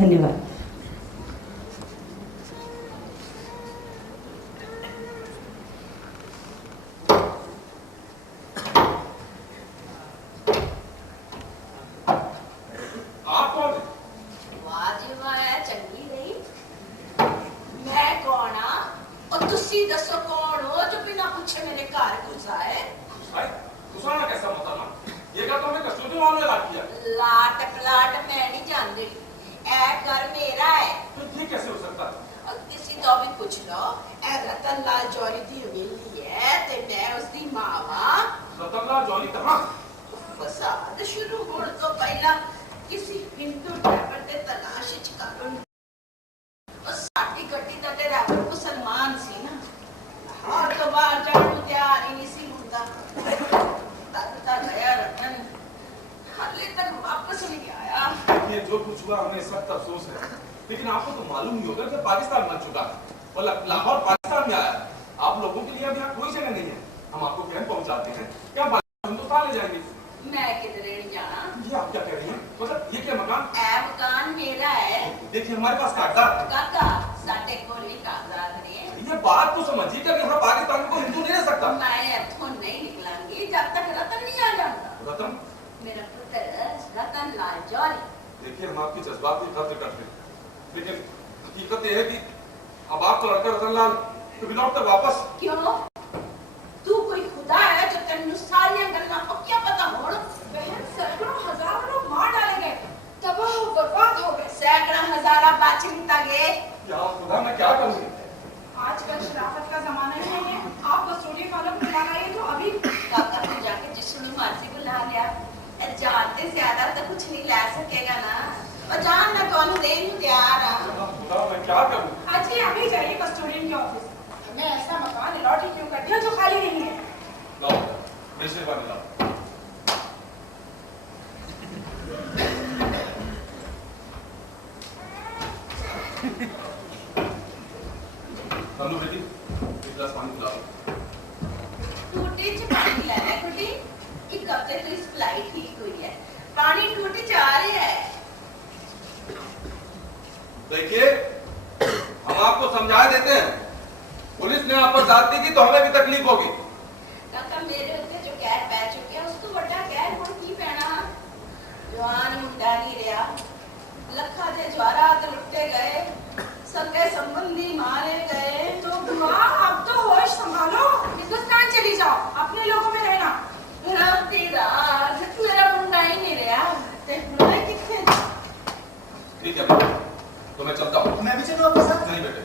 धन्यवाद। जो कुछ हुआ हमें सख्त अफसोस है, लेकिन आपको तो मालूम ही होगा कि पाकिस्तान बन चुका है और लाहौर पाकिस्तान में आया। आप लोगों के लिए अब यहाँ कोई जगह नहीं है। हम आपको कहन पहुँचाते हैं, क्या हिंदुस्तान ले जाएंगे? मैं किधर नहीं जाना। ये आप क्या कह रही हैं? मतलब ये क्या मकान? मकान मेरा है। देखिए हमारे पास कागजात। काका साढ़े को नहीं कागजात नहीं। ये बात तो समझिए कि यहाँ पाकिस्तान को हिंदू नहीं रह सकता। मैं इत्थों नहीं निकलांगी जब तक रतन नहीं आ जाता। रतन? मेरा पुत्र रतन लाल जौहरी। देखिए हम आपकी जज्बात की कदर करते हैं, लेकिन हकीकत यह है कि अब आप तो लड़का रतन लाल कभी लौट कर वापस। क्यों? तू कोई खुदा है जो तेन सारियां गल्लां पक्कियां पता होण? बहन सैकड़ों हजारों लोग मार डाले गए, तबाह बर्बाद हो गए। सैकड़ों हजारा बाचनीता गए। क्या खुदा मैं क्या करूँगी? आजकल शराफत का जमाना ही नहीं है। आप कस्टोडियन वालों को बुलाइए तो अभी काका तू जाके जिसको मर्जी बुला लिया। जानते ज्यादा तो कुछ नहीं ला सकेगा ना। और जान ना कौन देने तैयार है। खुदा मैं क्या करूँ? आज ही अभी जाइए कस्टोडियन के ऑफिस। हमें ऐसा मकान अलॉट ही क्यों कर दिया जो खाली नहीं है? लाओ, मेहरबानी लाओ। तनु बेटी, एक गिलास पानी पिलाओ। टूटी च पानी लाना कुटी। एक हफ्ते तो इस फ्लाइट ठीक हुई है। पानी टूटी जा रही है। देखिए, हम आपको समझा देते हैं। पुलिस ने आप पर जाती की तो हमें भी तकलीफ होगी। काका मेरे उत्ते जो कहर पै चुके हैं उसको बड़ा कहर हुण की पैना। जवान मुंडा नहीं रहा। लखा दे ज्वारात लुटे गए। सगे संबंधी मारे गए। तो माँ अब तो होश संभालो। हिंदुस्तान चली जाओ, अपने लोगों में रहना। राती रात मेरा मुंडा ही नहीं रहा। ते बुलाए किथे? ठीक है बेटा, तो मैं चलता हूँ। मैं भी चलूँ आपके साथ? नहीं बेटे,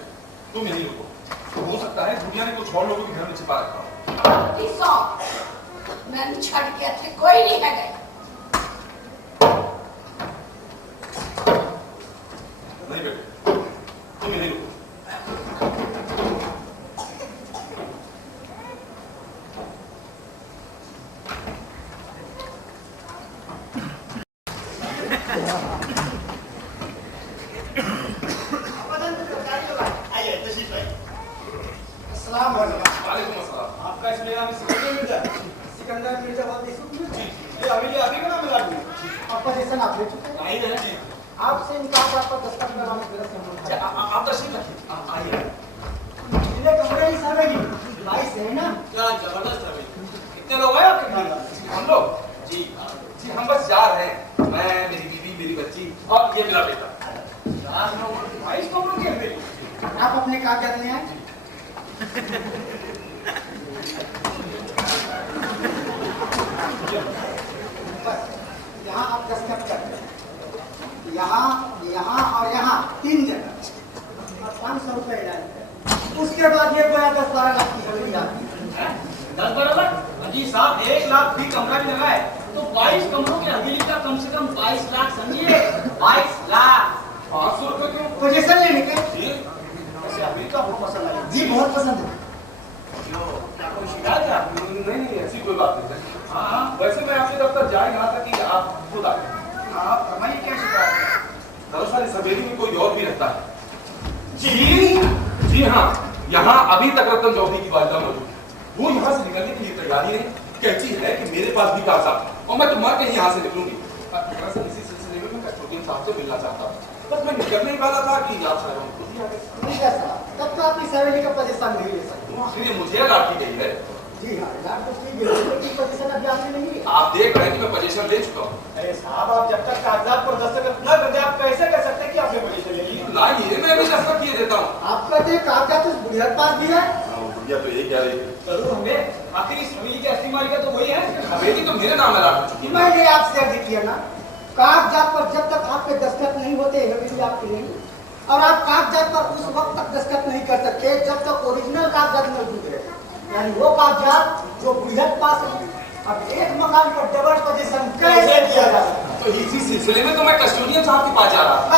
तुम यहीं रुको। हो सकता है दुनिया ने कुछ और लोगों के घर में छिपा रखा हो। किसो? मैंने छड़ के थे कोई नहीं है गए। नहीं बेटे, तुम यहीं रुको। वालेकुम अस्सलाम। आपका इसमें यहाँ सिकंदर मिर्जा, सिकंदर मिर्जा बहुत ये अभी का नाम मिला दूँ। आपका जैसा आप ले चुके हैं? नहीं है जी। आपसे निकाल कर आपका दस्तखत करवाने के लिए आप तशरीफ रखिए। आइए। इतने कपड़े नहीं सावेगी, भाई से है ना? क्या जबरदस्त है। कितने लोग हैं आपके घर? हम लोग जी जी हम बस जा रहे हैं। मैं, मेरी बीवी, मेरी बच्ची और ये मेरा बेटा। 22 लोगों के अंदर आप अपने कागजात ले आए। बस यहाँ आप दस्तखत करते, यहाँ यहाँ और यहाँ 3 जगह और 500 रुपये डालते। उसके बाद ये गोया 10-12 लाख की हवेली आती है। 10-12 लाख? अजी साहब 1 लाख भी कमरा भी लगा है तो 22 कमरों की हवेली का कम से कम 22 लाख समझिए। 22 लाख। 500 रुपए क्यों? पोजीशन लेने के जी वैसे अभी तो आपको पसंद आई? जी बहुत पसंद है। क्या कोई शिकायत है आपको? नहीं ऐसी कोई बात नहीं। हाँ वैसे मैं आपके दफ्तर जा रहा था कि आप खुद आ गए। आप हमारी क्या शिकायत है? दरअसल इस हवेली में कोई और भी रहता है। जी हाँ, यहाँ अभी तक रतन चौधरी की वालिदा मौजूद है। वो यहाँ से निकलने के लिए तैयारी है। कहती है कि मेरे पास भी कागजात और मैं तो मर के यहाँ से निकलूंगी। दरअसल इसी सिलसिले में मैं कस्टोडियन साहब से मिलना चाहता हूँ। बस मैं निकलने ही वाला था कि आप सारे खुद ही आ गए। ठीक है साहब, तब तो आपकी सैलरी का पोजीशन नहीं ले सकते। इसलिए मुझे लाठी गई है। जी हाँ, यार तो ठीक है, लेकिन पोजीशन अभी आपने नहीं ली। आप देख रहे हैं कि मैं पोजीशन ले चुका हूँ। अरे साहब, आप जब तक कागजात पर दस्तखत न कर दे, आप कैसे कह सकते हैं कि आपने पोजीशन ले ली? ना ये मैं भी दस्तखत किए देता हूँ। आपका जो कागजात उस बुढ़िया के पास भी है। बुढ़िया तो यही कह रही है। जरूर हमें आखिर इस हवेली के असली मालिक तो वही है। हवेली तो मेरे नाम में लाट चुकी है। मैंने आपसे अर्ज किया ना, कागजात पर जब तक आपके दस्तखत नहीं होते हवेली आपकी नहीं, और आप कागजात पर उस वक्त तक दस्तखत नहीं कर सकते जब तक ओरिजिनल कागजात मौजूद है, यानी वो कागजात जो बुढ़िया के पास है। अब एक मकान पर डबल पोजीशन कैसे किया जा सकता? तो इसी सिलसिले में तो मैं कस्टोडियन साहब के पास जा रहा था।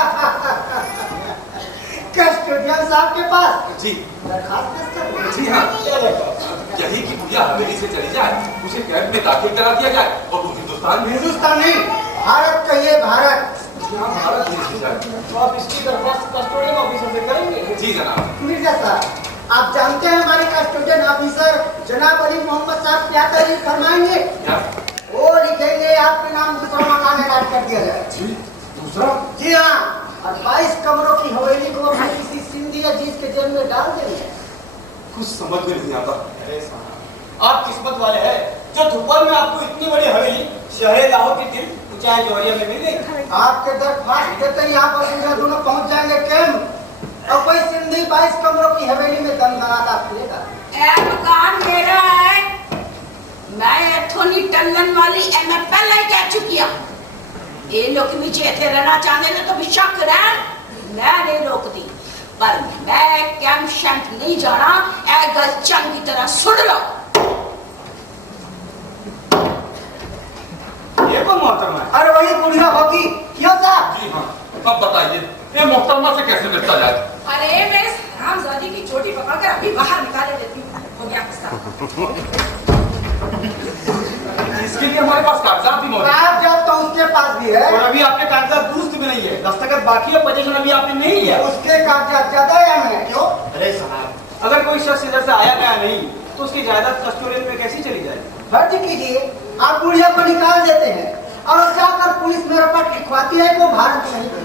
कस्टोडियन साहब के पास जी दरखास्त दस्तखत? जी हाँ, यही कि बुढ़िया हवेली से चली जाए, उसे कैंप में दाखिल करा दिया जाए और वो हिंदुस्तान में हिंदुस्तान नहीं, भारत कहिए, भारत। यहाँ भारत भेज दी जाए। तो आप इसकी दरख्वास्त कस्टोडियन ऑफिसर से करेंगे? जी जनाब। मिर्जा साहब, आप जानते हैं हमारे कस्टोडियन ऑफिसर जनाब अली मोहम्मद साहब क्या तहरीर फरमाएंगे? क्या? वो लिखेंगे आपके नाम दूसरा मकान ऐलान कर दिया जाए। जी दूसरा? जी हाँ, और 22 कमरों की हवेली को हम किसी सिंधी या जीत के जेल में डाल देंगे। कुछ समझ में नहीं आता। अरे साहब, आप किस्मत वाले हैं जो दोपहर में आपको इतनी बड़ी हवेली शहर लाहौर की दिल ऊंचाई जोहरिया में मिल गई। आपके दरख्वास्त देते ही यहाँ पर बुढ़िया दोनों पहुँच जाएंगे कैंप, और कोई सिंधी 22 कमरों की हवेली में दम धड़ाका खुलेगा। ए मकान मेरा है, मैं एथोनी टल्लन वाली मैं पहले ही कह चुकी हूं। ये लोग मुझे इतने रहना चाहते ने तो भी शक रहे, मैं नहीं रोकती, पर मैं कैंप शैंप नहीं जाना। ए गल चंगी तरह सुन लो। ये कौन मोहतरमा है? अरे वही बुढ़िया होगी, क्यों साहब? जी हाँ, अब बताइए ये मोहतरमा से कैसे मिलता जाए? अरे मैं इस हरामजादी की चोटी पकड़कर अभी बाहर निकाले देती हूँ। हो गया किस्सा। इसके लिए हमारे पास कागजात भी मौजूद हैं। कागजात तो उसके पास भी है, और अभी आपके कागजात दुरुस्त भी नहीं है, दस्तखत बाकी है, पोजीशन अभी आपने नहीं लिया। उसके कागजात ज्यादा है हमें। क्यों? अरे साहब, अगर कोई शख्स इधर से आया गया नहीं तो उसकी जायदाद कस्टोडियन में कैसी चली जाएगी? फर्ज कीजिए आप बुढ़िया को निकाल देते हैं और जाकर पुलिस मेरे पर लिखवाती है कि वो भारत में नहीं गई,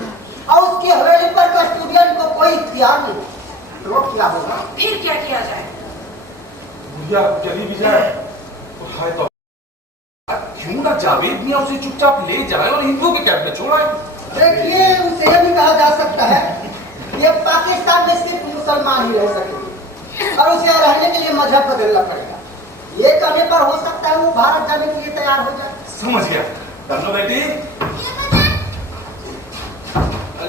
और उसकी हवेली पर कस्टोडियन को कोई इख्तियार नहीं, तो क्या होगा? फिर क्या किया जाए? बुढ़िया चली भी जाए तो हाय तो क्यों ना जावेद मियां उसे चुपचाप ले जाए और हिंदुओं के कैंप में छोड़ आए। देखिए, उसे यह भी कहा जा सकता है ये पाकिस्तान में सिर्फ मुसलमान ही रह सकेंगे और उसे रहने के लिए मजहब बदलना पड़ेगा। ये करने पर हो सकता है वो भारत जाने के लिए तैयार हो जाए। समझ गया। कर लो बेटी।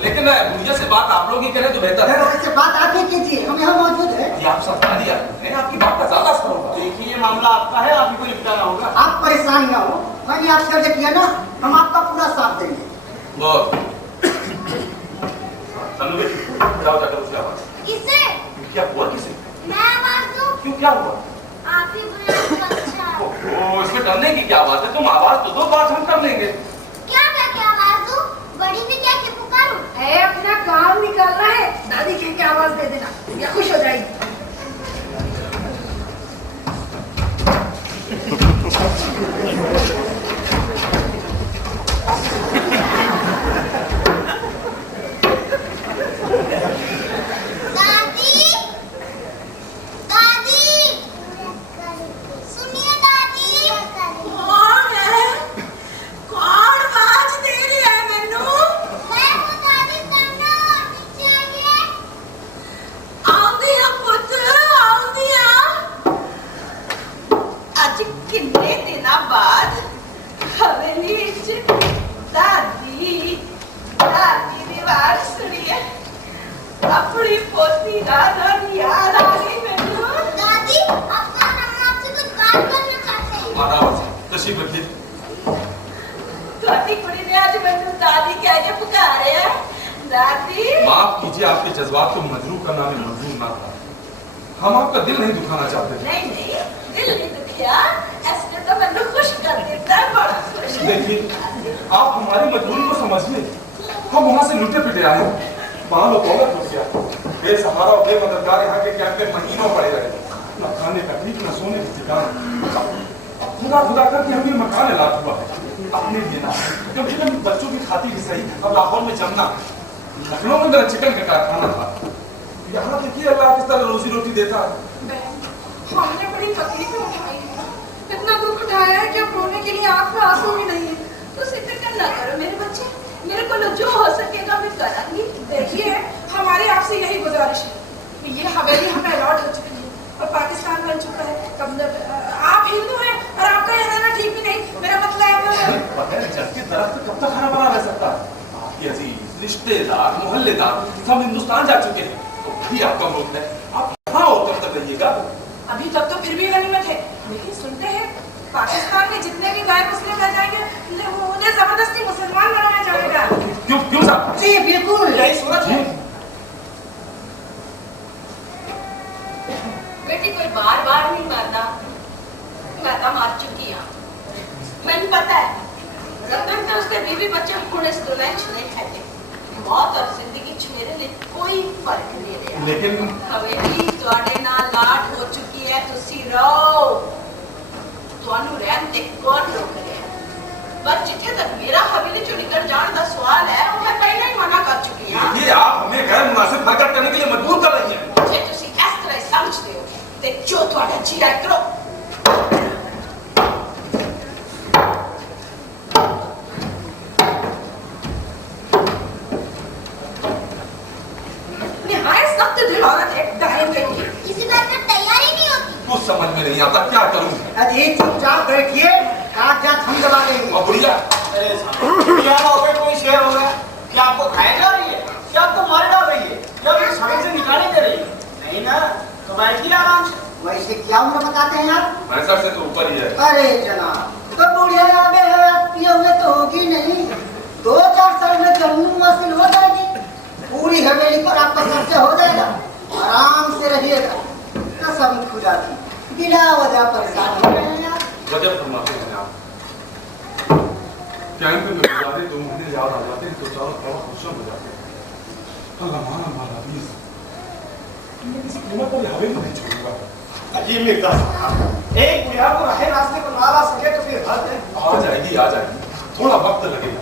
लेकिन बुढ़िया से बात आप लोग ही करें तो बेहतर है। इससे बात आप ही कीजिए, हम यहाँ मौजूद हैं। ये आप सरकारी आदमी हैं, आपकी बात का ज्यादा असर होगा। देखिए, ये मामला आपका है, आप ही को निपटाना होगा। आप परेशान ना हो, मैंने आपसे अर्ज किया ना, हम आपका पूरा साथ देंगे। बहुत चलो बेटी, जाओ जाकर उसकी आवाज। किसे? क्या हुआ किसे? मैं आवाज दूं? क्यों, क्या हुआ? आप ही बुरे तो अच्छा है। ओह, इसमें डरने की क्या बात है? तुम आवाज तो दो, बात हम कर लेंगे। क्या मैं क्या आवाज दूं? बड़ी भी क्या के पुकारूं? है अपना काम निकालना है, दादी कह के आवाज दे देना, ये खुश हो जाएगी। दादी, दादी, सुनिए दादी। कौन है? कौन आवाज दे रही है मैनू? मैं हूँ दादी, तन्नो, नीचे आइए। आंधी है पुत्र, आंधी है। आज कितने दिनों बाद हवेली च दादी दी आवाज सुनी है। अपनी पोती दादा की याद आ गई मैनू। दादी, आपका हम आपसे कुछ बात करना चाहते हैं। आवाज तशरीफ रखिए। दादी कुड़ी ने आज मैनू दादी कह के पुकारे है। दादी माफ कीजिए, आपके जज्बात को मजरूह करना में मंजूर ना था। हम आपका दिल नहीं दुखाना चाहते थे। नहीं नहीं, दिल नहीं दुखिया, ऐसे तो मैंने खुश कर देता है, बड़ा खुश है। देखिए, आप हमारी मजबूरी को समझिए। हम वहाँ से लुटे पिटे आए हैं, वहाँ लोग औरत घुस गया, बेसहारा और बेमददगार यहाँ के कैंप में महीनों पड़े रहे, न खाने का ठीक, न सोने की ठिकाना। खुदा खुदा करके हमें मकान ऐलान हुआ है, अपने लिए ना, क्योंकि हम बच्चों की खातिर ही सही अब लाहौर में जमना। लखनऊ में मेरा चिकन का कारखाना था, यहाँ देखिए अल्लाह किस तरह रोजी रोटी देता है। बहन, हमने बड़ी तकलीफें उठाई है, इतना दुख उठाया है कि अब रोने के लिए आंख में आंसू भी नहीं है। तो फिक्र ना करो मेरे बच्चे, मेरे को जो हो सकेगा मैं करूंगी। देखिए, हमारी आपसे यही गुजारिश है कि ये हवेली हमें अलॉट हो चुकी है और पाकिस्तान बन चुका है। आप हिंदू हैं और आपका यहाँ रहना ठीक भी नहीं। मेरा मतलब जग के दरख्त कब तक हरा भरा रह सकता है? आपके अजीज, रिश्तेदार, मोहल्लेदार सब हिंदुस्तान जा चुके हैं, तो वही आपका मुल्क है। आप कहाँ हो तब तक रहिएगा। अभी तक तो फिर भी गनीमत है, लेकिन सुनते हैं पाकिस्तान में जितने भी गैर मुस्लिम रह जाएंगे उन्हें जबरदस्ती मुसलमान बनाया जाएगा। क्यों क्यों साहब? जी बिल्कुल यही सूरत है। बेटी कोई बार बार नहीं मारना, मैं तो मार चुकी हूँ। मैंने पता है जब तक तो उसके बीवी बच्चे होने से तो नहीं खाते, मौत और जिंदगी च मेरे लिए कोई फर्क नहीं रहा। लेकिन हवेली ਤੁਹਾਡੇ ਨਾਲ ਲਾਟ ਹੋ चुकी है, तुसी रहो, ਤੁਹਾਨੂੰ ਰਹਿਣ ਤੇ ਕੌਣ ਰੋਕ ਰਿਹਾ? बस जिथे तक मेरा हवेली चो निकल जाने का सवाल है, वो मैं पहले ही मना कर चुकी हूँ। ये आप हमें गैर मुनासिब हरकत करने के लिए मजबूर कर रही हैं। जे तुसी इस तरह समझते हो ते जो ਤੁਹਾਡਾ जी है करो। निहायत सख्त दिल औरत है, दाएं बेटी। किसी बात में तैयारी नहीं होती। कुछ समझ में नहीं आता, क्या करूं? अजी चुपचाप बैठिए, कागजात हम दबा देंगे। और बुढ़िया अरे साहब, दुनिया में हो गए कोई शेर हो गया? क्या आपको खाए जा रही है? क्या आपको मार डाल रही है? क्या आपको सड़क से निकाले दे रही है? नहीं ना, तो बैठिए आराम से। वैसे क्या उम्र बताते हैं आप? पैसा से तो ऊपर ही है। अरे जनाब, तो बुढ़िया पिए हुए तो होगी नहीं, 2-4 साल में जम्मू हासिल हो जाएगी, पूरी हवेली पर आपका खर्चा हो जाएगा, आराम से रहिएगा। कसम खुदा की, बिना वजह परेशान हो रहे हैं आप। गजब फरमाते हैं आप। कैंप में गुजारे 2 महीने याद आ जाते हैं तो चारों तरफ खुशम हो जाते हैं। अल्लाह माना माला प्लीज, मैं किसी कीमत पर हवेली नहीं छोड़ूंगा। अजीब मिर्जा साहब, एक बुढ़िया को राहे रास्ते को ना ला सके तो फिर हद है। आ जाएगी, थोड़ा वक्त लगेगा।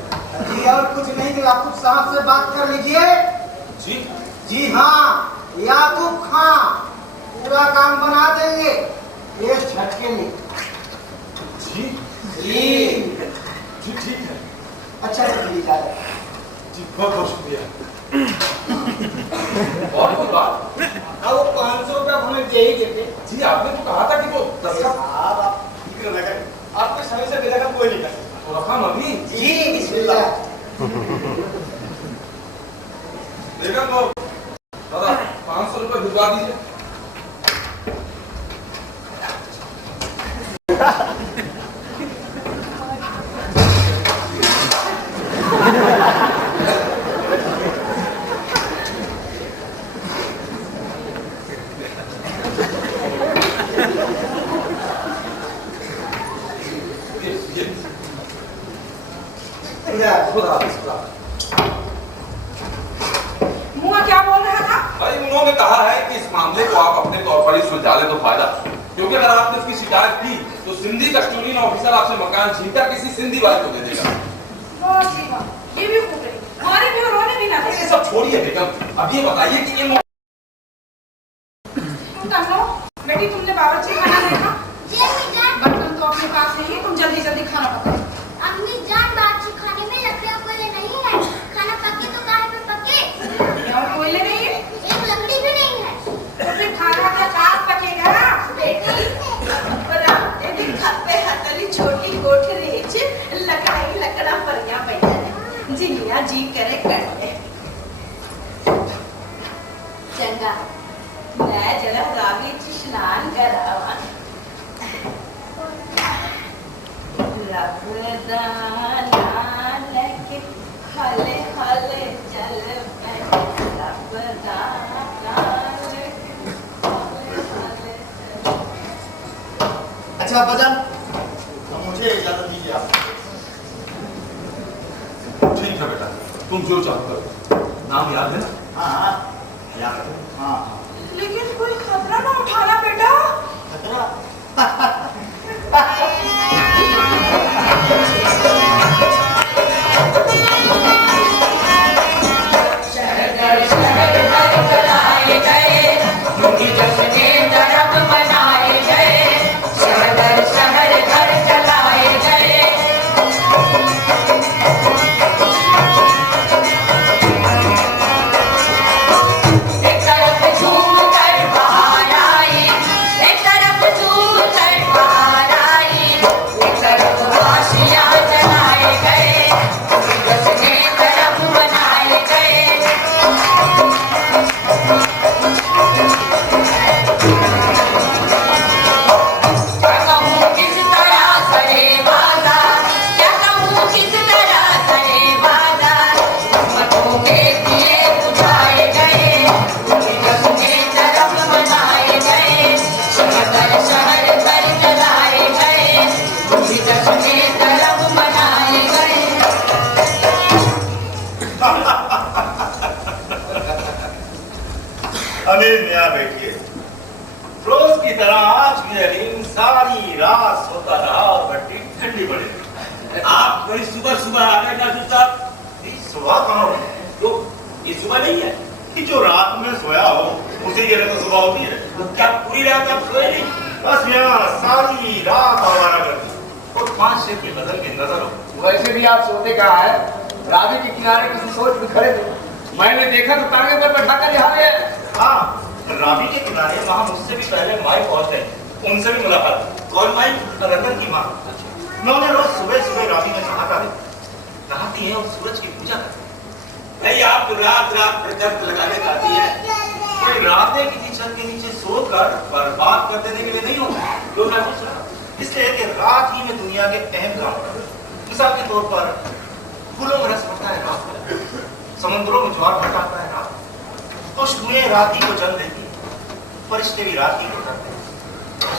जी और कुछ नहीं तो याकूब साहब से बात कर लीजिए। जी जी हाँ, याकूब खान पूरा काम बना देंगे एक झटके में। जी जी जी ठीक है। अच्छा चलिए जाए। जी बहुत बहुत शुक्रिया। और कोई बात? हाँ, वो 500 रुपया हमें दे ही देते। जी आपने तो कहा था कि वो 10 का साहब आप फिक्र न करें, आपके समय से मेरा काम कोई नहीं कर सकता। तो रकम अभी जी बिस्मिल्लाह। देखा तो दादा 500 रुपये भिजवा दीजिए। मुआ क्या बोल रहा था? भाई उन्होंने कहा है कि इस मामले को आप अपने तौर पर ही सुलझा ले तो फायदा, क्योंकि अगर आपने उसकी शिकायत की तो सिंधी कस्टोडियन ऑफिसर आपसे मकान छीनकर किसी सिंधी वाले को दे देगा। ये भी खूब रही, हमारे भी और रोने भी ना ये सब छोड़िए बेगम, अब ये बताइए कि इन बेटी तुमने बावर्ची खाना देखा? जी अम्मी जान, बर्तन तो अपने पास नहीं है, तुम जल्दी जल्दी खाना पकाओ। अम्मी जान बावर्ची खाने में लकड़ियाँ कोयले नहीं है। खाना पके तो काहे पे पके? और कोयले नहीं है एक लकड़ी भी नहीं है। तो फिर खाना का साथ पकेगा। बेटी बड़ा एडी घर पे हतली छोटी कोठरी च लकड़ा परियां पईयां ने, जिन्ना जी करे कर ले। चंगा मैं जरा रावी च स्नान करावा। रब दा नाम लेके हले हले चल मैं, रब दा नाम लेके हले हले चल। अच्छा बजन, अब मुझे इजाजत दीजिए आप। ठीक है बेटा, तुम जो चाहते हो। नाम याद है ना? हाँ याद है। हाँ लेकिन कोई खतरा ना उठाना बेटा। खतरा शहर शहर घर चलाए गए, उनकी जश्ने तरफ मनाए गए, शहर शहर घर चलाए गए। एक तरफ झूम कर बाहर आई, एक तरफ झूम कर बाहर आई, एक तरफ आशियां जलाए गए, जश्ने तरफ मनाए गए। क्या कहूँ किस तरह सरे बाजार, क्या कहूँ किस तरह सरे बाजार, किस्मतों के दिए बुझाए गए, उनकी जश्ने तरफ मनाए गए, शहर शहर घर चलाए गए, उनकी जश्ने तरफ मनाए गए। अलीम यहाँ बैठिए। रोज की तरह आज भी अलीम सारी रात सोता रहा और भट्टी ठंडी पड़ी। आप बड़ी सुबह सुबह आ गए जासूस साहब। ये सुबह कहाँ हो? तो ये सुबह नहीं है? कि जो रात में सोया हो उसी के लिए तो सुबह होती है। तो क्या पूरी रात आप सोए नहीं? बस यहाँ सारी रात आवारा करती और 5 शेर के बदल के नजर हो। वैसे भी आप सोते कहाँ है? रावी के किनारे किसी सोच में खड़े थे, मैंने देखा तो टांगे पर बैठा कर यहाँ गए। हाँ, रावी के किनारे वहाँ मुझसे भी पहले माई पहुँच गए, उनसे भी मुलाकात हुई। कौन माई? रतन की माँ। मैं उन्हें रोज सुबह सुबह रावी में नहाता देखता, नहाती है और सूरज की पूजा करती है। नहीं, आप तो रात रात भर दर्द लगाने खाती है। कोई रातें किसी छत के नीचे सोकर बर्बाद कर देने के लिए नहीं होता। तो मैं पूछ रहा हूँ, इसलिए कि रात ही में दुनिया के अहम काम होते हैं। मिसाल के तौर पर फूलों में रस पड़ता है रात को, समुद्रों में ज्वार भटकाता है रात को, खुशबुएं रात ही को जल देती हैं, फरिश्ते भी रात ही को डरते हैं।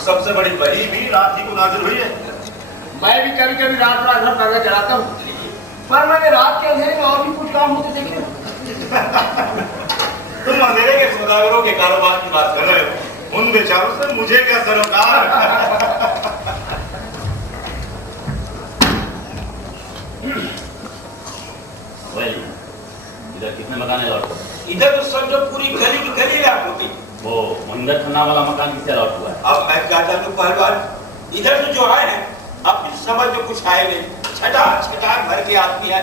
सबसे बड़ी वही भी रात ही को नाजिल हुई है। मैं भी कभी कभी रात रात भर टांगा चलाता हूँ, पर मैंने रात के अंधेरे में और भी कुछ काम होते देखे। तुम अंधेरे के सौदागरों के कारोबार की बात कर रहे हो, उन बेचारों से मुझे क्या सरोकार। इधर कितने मकान है लॉट? इधर तो समझो पूरी गली की गली लाट होती। वो महिंदर खन्ना वाला मकान किससे लॉट हुआ है? अब मैं क्या जानूं पहलवान, इधर तो जो आए हैं अब समझ में कुछ आए नहीं, छटा छटा भर के आदमी है,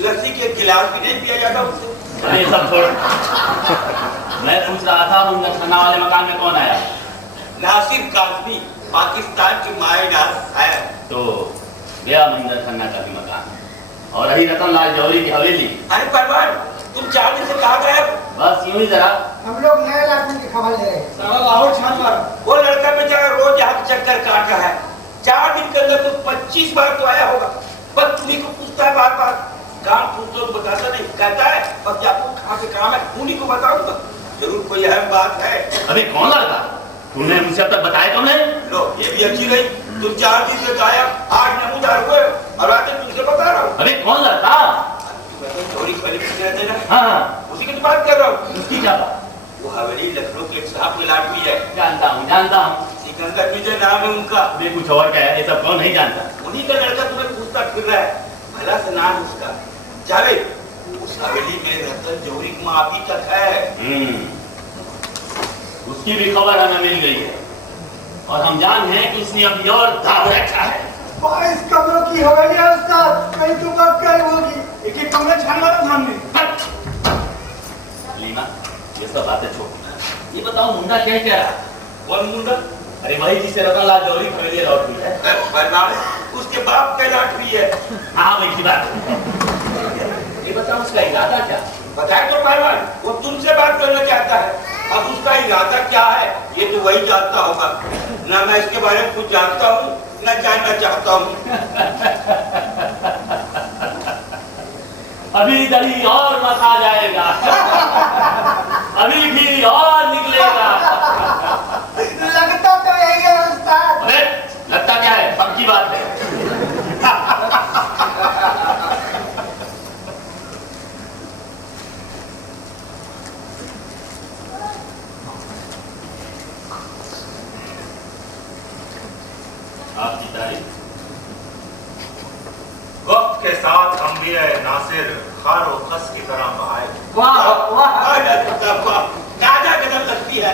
लस्सी के गिलास भी नहीं पिया जाता उससे। अरे ये सब छोड़, मैं पूछ रहा था महिंदर खन्ना वाले मकान में कौन आया? नासिर काजमी, पाकिस्तान की मायनास है। तो गया महिंदर खन्ना का भी मकान, और रही रतन लाल जौहरी की हवेली। अरे पहलवान, तुम 4 दिन से कहाँ गए? बस यूं ही जरा। हम लोग नए इलाके की खबर ले रहे हैं। साला लाहौर छान मार। वो लड़का बेचारा रोज यहाँ चक्कर काट रहा है, 4 दिन के अंदर तो 25 बार तो आया होगा, बस तुम्ही को पूछता है बार बार, काम पूछो तो बताता नहीं, कहता है बस आपको कहाँ से काम है उन्हीं को बताऊंगा, जरूर कोई अहम बात है। अरे कौन लड़का? तुमने मुझसे अब तक बताया कौन है? लो ये भी अच्छी रही, तुम 4 दिन से गायब, आज नमूदार हुए और आज तुमसे बता रहा हूँ। अरे कौन लड़का? चोरी पहले पूछ रहे थे ना, हाँ, उसी की तो बात कर रहा हूँ। उसकी क्या बात? वो हवेली लखनऊ के एक साहब में लाट भी है, जानता हूँ जानता हूँ। सिकंदर विजय नाम है उनका। अरे कुछ और क्या है, ये सब कौन नहीं जानता। उन्हीं का लड़का तुम्हें पूछता फिर रहा है, भला से नाम उसका जावे। उस हवेली में रतन जौहरी की माँ अभी तक है। उसकी भी खबर हमें मिल गई है, और हम जान हैं कि उसने अभी और दाव रखा है। 22 कमरों की हवेली है उस्ताद, कहीं तो बात कर होगी। एक एक कमरे छान मारा सामने। लीमा, ये सब बातें छोड़, ये बताओ मुंडा क्या कह रहा? कौन मुंडा? अरे वही जिसे रतन लाल जौहरी हवेली लौट हुई है। परिवार उसके बाप का लाट भी है। हाँ वही की बात। ये बताओ उसका इरादा क्या? बताए तो पहलवान, वो तुमसे बात करना चाहता है, अब उसका इरादा क्या है ये तो वही जानता होगा ना। मैं इसके बारे में कुछ जानता हूँ ना जानना चाहता हूँ। अभी दही और मसा जाएगा, अभी भी और निकलेगा। लगता तो यही है उस्ताद। अरे लगता क्या है, पक्की बात है। आपकी तारीफ? वक्त के साथ हम भी नासिर खार और खस की तरह बहाए वाह वाह ताजा कदम लगती है।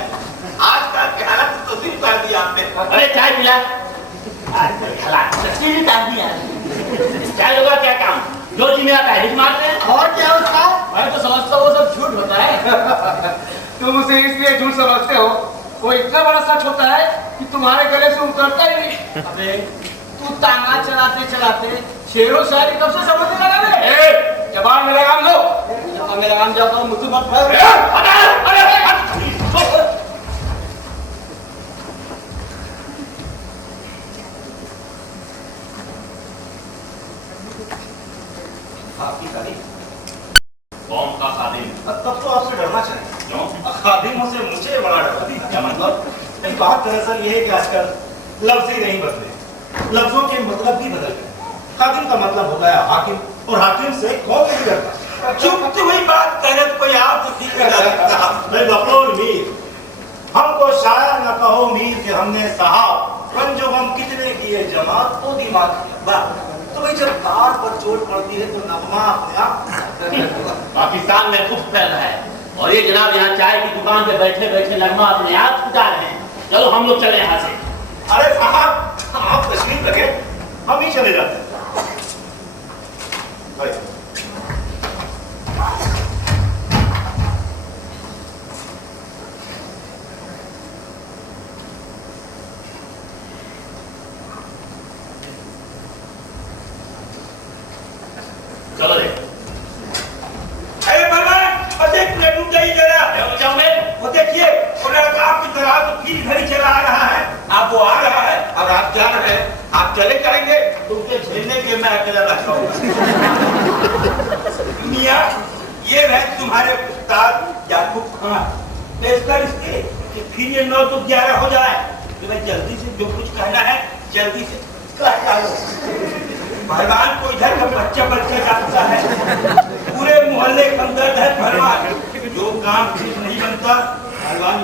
आज का खाना तो सिर्फ कर दिया आपने। अरे चाय पिला। चाय होगा क्या काम? जो जी में आता है हिट मारते हैं। और क्या उसका? मैं तो समझता हूँ वो सब झूठ होता है। तुम उसे इसलिए झूठ समझते हो, वो इतना बड़ा सच होता है कि तुम्हारे गले से उतरता ही नहीं। अबे तू तांगा चलाते चलाते शेरों शायरी कब से समझने लगा रे? जबान में लगाम लो। जबान में लगाम जाता हूँ मुझसे मत बोल। आपकी तारीफ। कौन का खादिम? तब तो आपसे डरना चाहिए। क्यों? खादिमों से मुझे बड़ा डर है। क्या मतलब? नहीं, बात दरअसल ये है कि आजकल लफ्ज ही नहीं बदले, लफ्जों के मतलब भी बदल गए। खादिम का मतलब होता है हाकिम, और हाकिम से कौन नहीं डरता। चुपती हुई बात कहने तो कोई आप तो ठीक करता। मैं बकलोल मीर, हमको शायर न कहो मीर कि हमने साहब रंजो गम कितने किए जमा तो दिमाग किया। तो भाई जब तार पर चोट पड़ती है तो नगमा अपने आप पाकिस्तान में खुद फैल रहा है और ये जनाब यहाँ चाय की दुकान पे बैठे बैठे नगमा अपने आप छुटा रहे हैं। चलो हम लोग चले यहाँ से। अरे साहब आप तशरीफ रखे, हम ही चले जाते हैं। चलो रे। अरे भगवान देख मिनट रुक जाइए जरा। जाओ मैं। वो देखिए आपकी तरह तो फिर इधर ही चला आ रहा है। आप वो आ रहा है और आप जा रहे हैं। आप चले करेंगे तो उसे झेलने के मैं अकेला रह जाऊंगा। मियां ये रहे तुम्हारे उस्ताद याकूब खान। पेशकर इसके कि फिर ये 9 तो 11 हो जाए तो मैं जल्दी से जो कुछ कहना है जल्दी से कह डालो। भगवान को इधर का बच्चा जानता है, पूरे मोहल्ले का हमदर्द है भगवान। जो काम ठीक नहीं बनता भगवान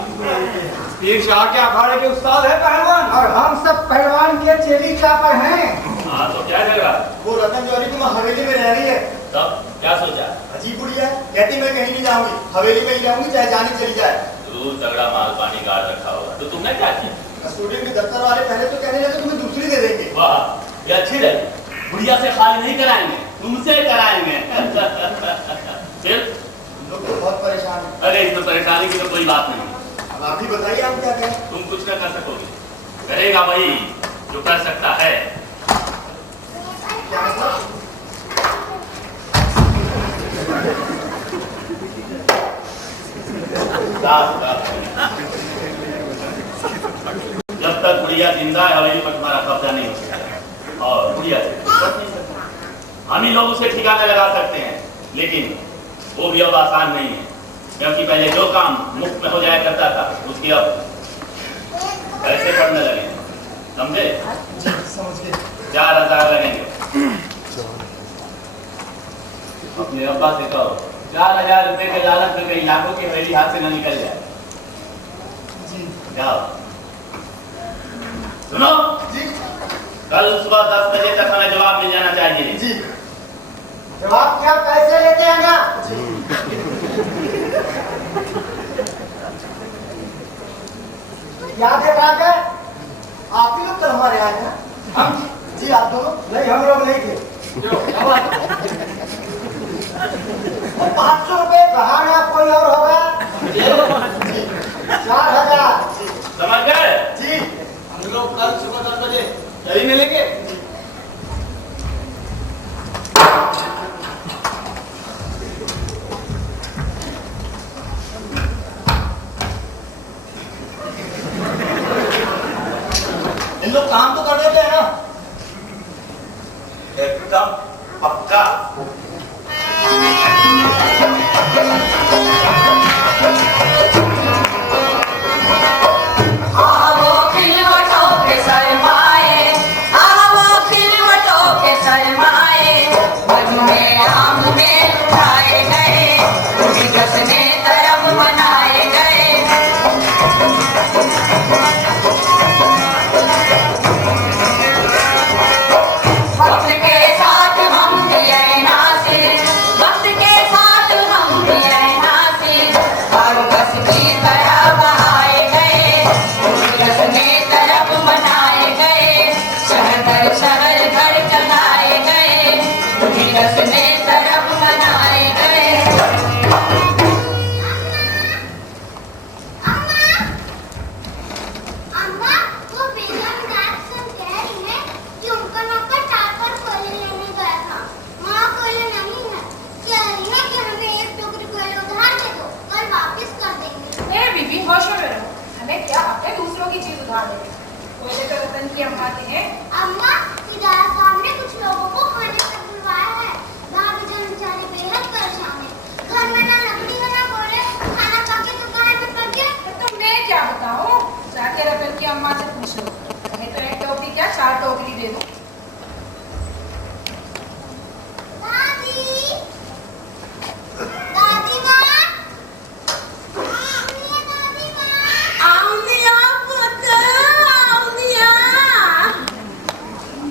पीर शाह के अखाड़े के उस्ताद है पहलवान, और हम सब पहलवान के चेली चापर हैं। हाँ तो क्या करेगा? वो रतन जौहरी की हवेली में रह रही है। तब क्या सोचा? अजीब बुढ़िया है, कहती मैं कहीं नहीं जाऊंगी, हवेली में ही रहूंगी चाहे जानी चली जाए। तू तगड़ा माल पानी गाड़ रखा होगा तो तुमने क्या किया? स्टूडियो के दफ्तर वाले पहले तो कहने लगे तुम्हें दूसरी दे देंगे। वाह ये अच्छी रही। बुढ़िया से खाली नहीं कराएंगे, तुमसे कराएंगे। फिर लोग तो बहुत परेशान हैं। अरे इस तो परेशानी की तो कोई बात नहीं। अब आप ही बताइए आप क्या कहें। तुम कुछ न कर सकोगे, करेगा वही जो कर सकता है। क्या मतलब? जब तक बुढ़िया जिंदा है हवेली पर तुम्हारा कब्जा नहीं हो सकता और बुढ़िया से बच नहीं सकता। हम ही लोग उसे ठिकाने लगा सकते हैं, लेकिन वो भी अब आसान नहीं है, क्योंकि पहले जो काम मुफ्त में हो जाया करता था उसकी अब पैसे पड़ने लगे। समझे? समझ गए। 4000 लगेंगे। अपने अब्बा से कहो 4000 रुपए के लालच में कहीं लाखों की हवेली हाथ से न निकल जाए। जाओ। सुनो जी कल सुबह 10 बजे तक हमें जवाब मिल जाना चाहिए। जी जवाब क्या पैसे लेते हैं ना? याद है क्या? आप ही लोग कल हमारे आए हैं। हम जी आप दोनों। नहीं, हम लोग नहीं थे। 500 रुपए कहा ना, कोई और होगा? 4000। समझ गए? जी हम लोग कल सुबह 10 बजे यही मिलेंगे। इन लोग काम तो कर देते हैं ना? एकदम पक्का। वक्त के साथ हम भी गाने कोई देखो रतन की अम्मा के हैं अम्मा इधर सामने कुछ लोगों को खाने से बुलवाया है। भाभी जान बेचारे बेहद परेशान है। घर में ना लकड़ी है ना बोले, खाना पके तो कहाँ पे पके? तो मैं क्या बताऊं, जाके रतन की अम्मा से पूछ लो। कहे तो एक टोकरी क्या 4 टोकरी दे दो। दादी, दादी माँ, दादी माँ, आउनिया पुत, आउनिया।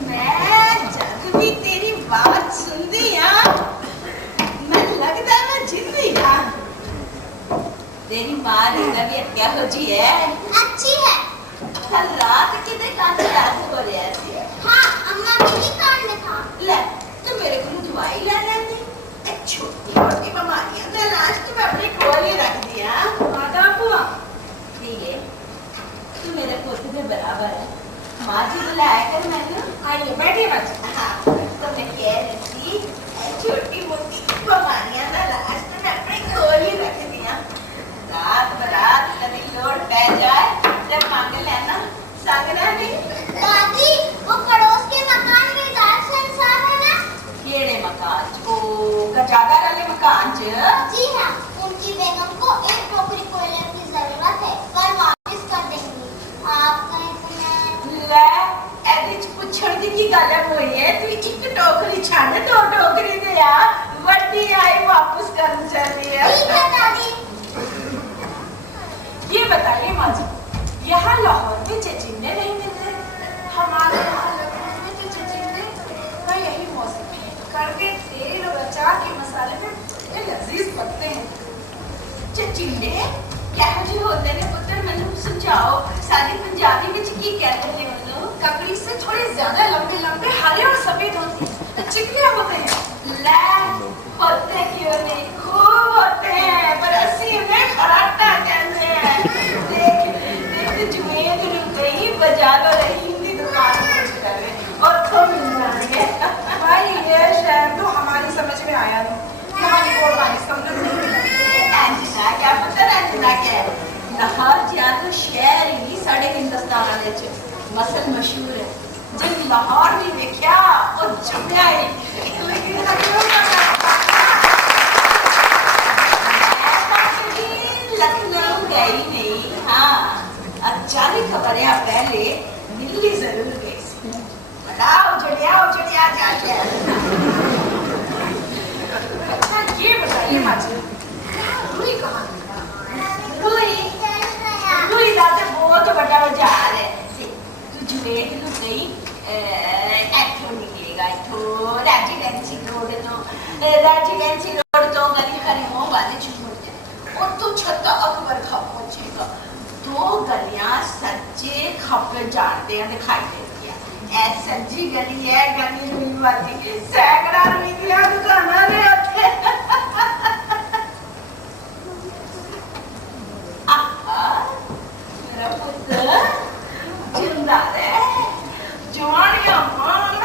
मैं जब भी तेरी बात सुनती हाँ, मैं लगता है मैं जिंदी हाँ। तेरी माँ की तबीयत क्या हो जी है? अच्छी है। कल रात कितने कांच रात हो रहे हैं? हाँ, अम्मा मेरी कान दिखा। ले, तो मेरे को दवाई ले लेनी। एक छोटी मोटी बीमारियां का इलाज तो मैं अपने कोल ही रख दिया। माता बुआ ठीक है, तू मेरे पोते के बराबर है। माँ जी बुलाया कर मैंने। आइए बैठिए बच्चे। हाँ, तो मैं कह रही थी छोटी मोटी बीमारियां का इलाज तो मैं अपने कोल ही रख दिया। रात बरात कभी लोड पै जाए जब मांग लेना संगना नहीं। दादी, वो पड़ोस के मकान में दाल से इंसान है ना? केड़े मकान च? ओ गजादा वाले मकान च? जी हाँ, उनकी बेगम को एक टोकरी कोयले की जरूरत है, कल वापस कर देंगी। आप कहें तो मैं ले एदे च पुछण दी की गल होई है? तू एक टोकरी छाड़ 2 टोकरी दे आ, वड्डी आई वापस करन चली है। ठीक है दादी। ये बताइए माँ जी, यहाँ लाहौर में चिचिंडे नहीं मिलते? हमारे यहाँ लखनऊ में तो चिचिंडे का यही मौसम है। कड़वे तेल और अचार के मसाले में बड़े लजीज बनते हैं। चिचिंडे क्या जी होते ने पुत्र मैनू समझाओ। सारी पंजाबी में की कहते हैं उन्होंने? ककड़ी से थोड़े ज्यादा लंबे लंबे हरे और सफेद होते हैं, चिकने होते हैं। ले होते क्यों नहीं, खूब होते हैं, पर अस्सी में खराटा कहते हैं। देख देख जुमेद रुपये बाजारों रही हिंदी दुकान खोज कर रहे और तो मिल जाएंगे। भाई ये शहर तो हमारी समझ में आया नहीं। यहाँ की बोल वाली समझ नहीं मिलती। एंजना क्या पता एंजना क्या है? लाहौर जिया तो शहर ही साढ़े हिंदुस्तान में मसल मशहूर है। जब लाहौर नहीं देखा और जमया ही लेकिन लखनऊ गई नहीं। हाँ, अचानक खबर है पहले दिल्ली जरूर गई। बड़ा उजड़िया जाके। अच्छा ये बताइए माँ जी, रुई कहाँ रुई दादा बहुत बड़ा बाजार है। तू जुमेद लू गई एथो निकलेगा, एथो रेजिडेंसी रोड तो गली हरिओम वाले छुड़ जाए और तू छत्ता अकबर खा पहुंचेगा। 2 गलियां सज्जे खप जाते हैं दिखाई देती है। ऐ सज्जी गली है, गली रुई वाली, सैकड़ा रुई दिया दुकाना ने उठे। मेरा पुत्र जिंदा रहे, जवानियां मार,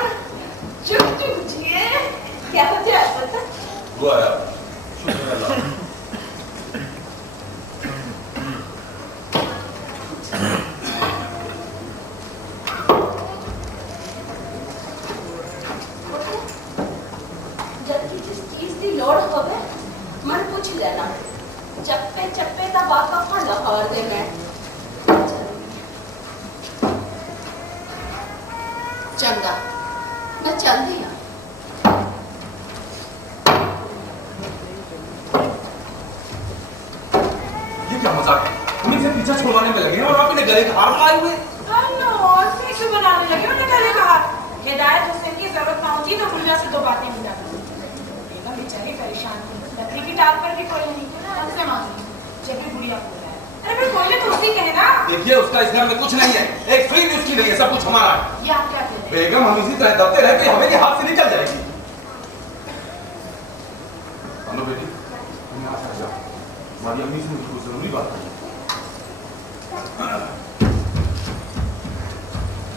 चुप चुप जिए। क्या हो जाए पुत्र? वो आया, शुक्र अल्लाह। जबकि जिस चीज की लोड़ होवे मन पूछ लेना। चप्पे चप्पे का बाका फल लाहौर दे मैं चंगा मैं चलती हूँ। ये क्या मजाक है? तुम इसे पीछा छुड़वाने में लगे हैं और आप इन्हें गले का हार लगाए हुए। क्यों बनाने लगे? उन्हें गले कहा हिदायत हुसैन की जरूरत पहुंची तो मुल्ला से 2 बातें मिला। बेगम बेचारी परेशान थी, लकड़ी की टाल पर भी कोई नहीं, हमसे मांगी जब भी बुढ़िया हो रहा है। अरे भाई कोई तो उसी कहे ना। देखिए उसका इस घर में कुछ नहीं है, एक सुई भी उसकी नहीं है, सब कुछ हमारा है। ये आप क्या कहते हैं? बेगम हम इसी तरह दबते रहते हमें हाथ से निकल जाएगी। अनु बेटी तुम यहाँ से जाओ, हमारी अम्मी से मुझे कुछ जरूरी बात है।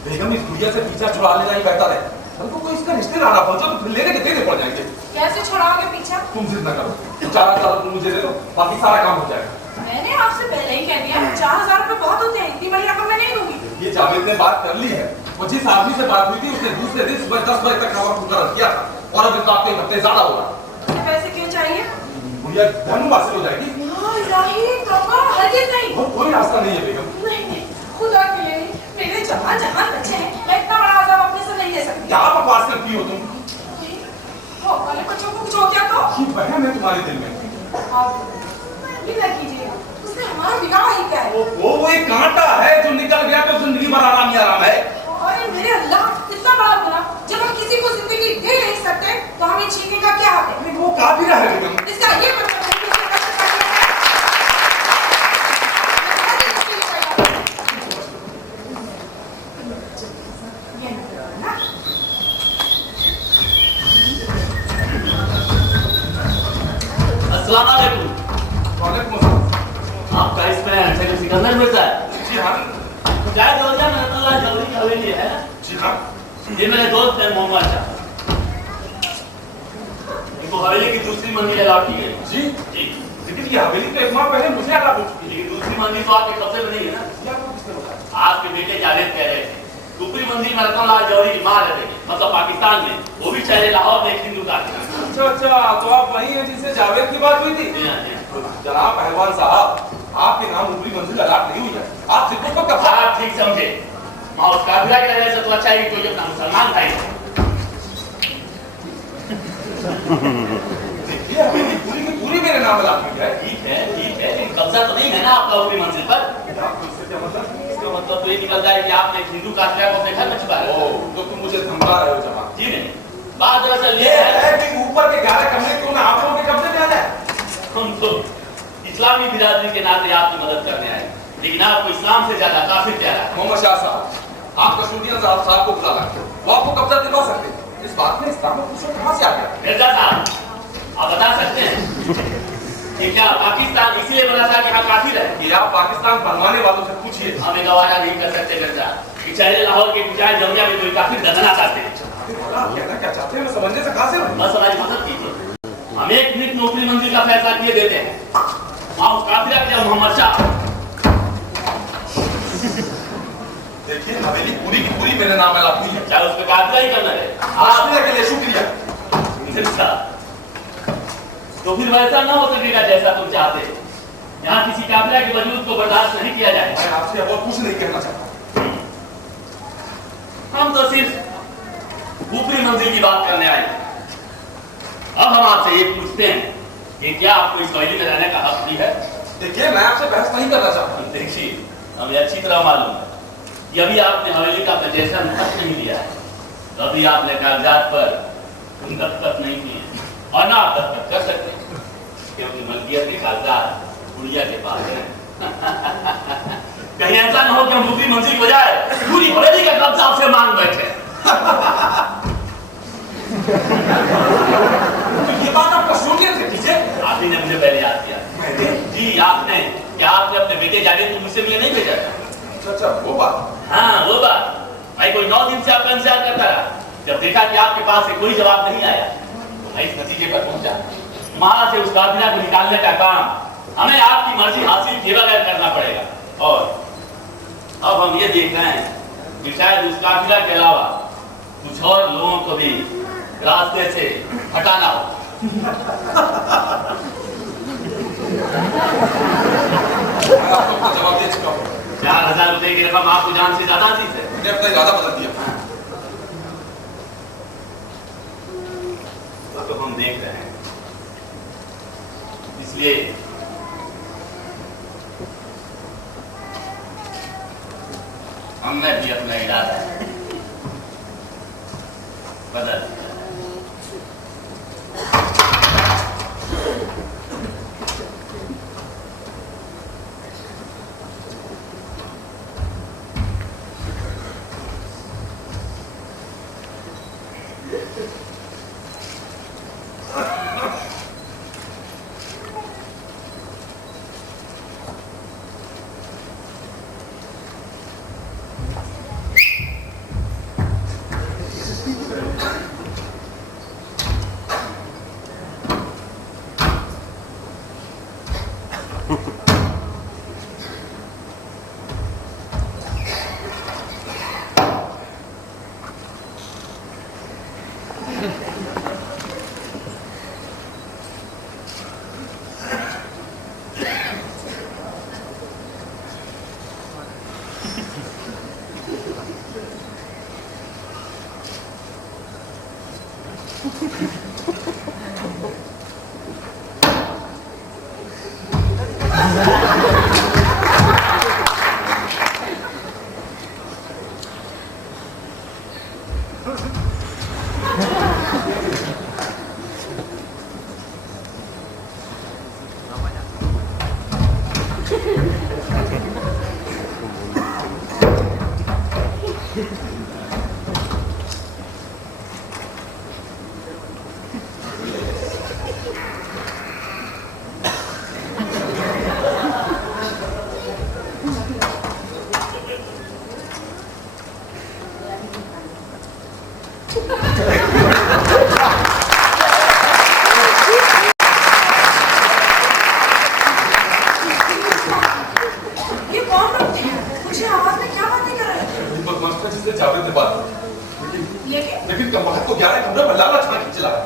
बेगम इस गुड़िया से पीछा छुड़ा लेना ही बेहतर है। हमको कोई इसका रिश्ते लाना पहुंचा तो फिर लेने के देने पड़ जाएंगे। कैसे छुड़ाओगे पीछा? तुम जिद न करो, 4,000 तुम मुझे दे दो, बाकी सारा काम हो जाएगा। मैंने आपसे पहले ही कह दिया 4,000 रुपए बहुत होते हैं, इतनी बड़ी रकम मैं नहीं दूंगी। ये जावेद ने बात कर ली है। वो जिस आदमी से बात हुई थी उसने दूसरे दिन सुबह 10 बजे तक का वक्त मुकर्रर किया था और अब इस बात के हफ्ते ज्यादा हो रहा। पैसे क्यों चाहिए? भैया धन हासिल हो जाएगी। हरगिज़ नहीं। कोई रास्ता नहीं है बेगम। नहीं, खुदा के लिए मेरे जहाँ जहाँ बच्चे हैं, मैं इतना बड़ा आज़ाब अपने से नहीं ले सकती। क्या बकवास करती हो तुम? वो वाले बच्चों को कुछ हो गया तो? ये बहन है तुम्हारे दिल में। आप ये ना कीजिएगा, उसने हमारा बिगाड़ा ही क्या है? वो एक कांटा है जो निकल गया तो जिंदगी भर आराम ही आराम है। अरे मेरे अल्लाह, इतना बड़ा गुनाह, जब हम किसी को जिंदगी दे नहीं सकते, तो हमें छीनने का क्या हक है? लेकिन वो काफिर है बेगम। इसका ये मतलब है कि उसे कष्ट करना अस्सलाम वालेकुम। वालेकुम अस्सलाम। आपका इसमें सेकंड सिकंदर मिलता है? जी हाँ। शायद हो जाए मेरा अल्लाह जल्दी की हवेली है। जी हाँ। ये मेरे दोस्त हैं मोहम्मद शाह। इनको हवेली की दूसरी मंजिल अलॉट की गई। जी जी। लेकिन ये हवेली तो एक माह पहले मुझे अलॉट हो चुकी है। लेकिन दूसरी मंजिल तो आपके कब्जे में नहीं है ना। ये आपको किसने बताया? आपके बेटे जावेद कह रहे थे दूसरी मंजिल में रतनलाल जौहरी की मां रहते मतलब पाकिस्तान में, वो भी शहर लाहौर में एक हिंदू का। अच्छा, तो आप वही हैं जिससे जावेद की बात हुई थी? जनाब पहलवान साहब, आपके नाम ऊपरी मंजिल अलॉट नहीं हुई है। आप सिर्फ को कहा। आप ठीक समझे। मां उस काफिला के रहने से तो अच्छा है कि कोई अपना मुसलमान भाई। देखिए हवेली पूरी की पूरी मेरे नाम अलॉट हुई है। ठीक है, लेकिन कब्जा तो नहीं है ना आपका ऊपरी मंजिल पर। इससे क्या मतलब? इसका मतलब तो ये निकलता है कि आपने एक हिंदू काफिला को अपने घर में छुपा रखा है। तो तुम मुझे धमका रहे हो जनाब? जी नहीं, बात दरअसल ये ये है है कि ऊपर के 11 कमरे क्यों ना आप लोगों के कब्जे में आ जाए? हम तो इस्लामी बिरादरी के नाते आपकी मदद करने आए, लेकिन आपको इस्लाम से ज्यादा काफिर प्यारा है। मोहम्मद शाह साहब, आप कस्टोडियन साहब को बुला लाए, वो आपको कब्जा दिलवा सकते हैं। इस बात में इस्लाम में पूछो कहां से आ गया? मिर्जा साहब, आप बता सकते हैं कि क्या पाकिस्तान इसलिए बना था कि हम काफिर है? ये आप पाकिस्तान बनवाने वालों से पूछिए। हमें गवारा नहीं कर सकते मिर्जा कि चाहे लाहौर के गुजारे जमिया में कोई काफिर दफना चाहते हैं। आप कहना क्या चाहते हैं? मैं समझने से कहां से हूं? बस हमारी मदद कीजिए। हम एक मिनट में ऊपरी मंजिल का फैसला किए देते हैं। वहां उस काफिला के मोहम्मद शाह। देखिए हवेली पूरी की पूरी मेरे नाम अलॉट हुई है। चाहे उस पर काफिला ही करना है। आपने के लिए शुक्रिया। मिर्जा, तो फिर वैसा ना हो सकेगा जैसा तुम चाहते। यहाँ किसी काफिला के वजूद को बर्दाश्त नहीं किया जाए। मैं आपसे और कुछ नहीं कहना चाहता। हम तो सिर्फ ऊपरी मंजिल की बात करने आए। अब हम आपसे ये पूछते हैं कि क्या आपको इस हवेली में रहने का हक भी है? देखिए मैं आपसे बहस नहीं करना चाहता। देखिए, हमें अच्छी तरह मालूम है कि अभी आपने हवेली का पजेशन तक नहीं लिया है, तो अभी आपने कागजात पर दस्तखत नहीं किए और ना आप दस्तखत कर सकते क्योंकि मलकियत के कागजात गुड़िया के पास है। कहीं ऐसा ना हो कि हम दूसरी मंजिल की बजाय पूरी हवेली का कब्जा आपसे मांग बैठे। ये बात आप कस्टोडियन से कीजिए। आप ही ने मुझे पहले याद किया। मैंने? जी आपने। क्या आपने अपने बेटे जावेद को मुझसे मिलने नहीं भेजा था? अच्छा वो बात। हाँ वो बात। भाई कोई 9 दिन से आपका इंतजार करता रहा। जब देखा कि आपके पास से कोई जवाब नहीं आया तो मैं इस नतीजे पर पहुंचा। वहां से उस काफिला को निकालने का काम हमें आपकी मर्जी हासिल किए बगैर करना पड़ेगा। और अब हम ये देख रहे हैं कि शायद उस काफिला के अलावा कुछ और लोगों को भी रास्ते से हटाना हो। मैं आप लोग को जवाब दे चुका हूँ। 4000 रुपए की रकम आपको जान से ज्यादा अजीज है। मैंने अपना इरादा बदल दिया। तो हम देख रहे हैं, इसलिए हमने भी अपना इरादा बदल दिया। जावेद ने बात की, लेकिन कमाल तो 11 कमरे में लाला छान के चला है।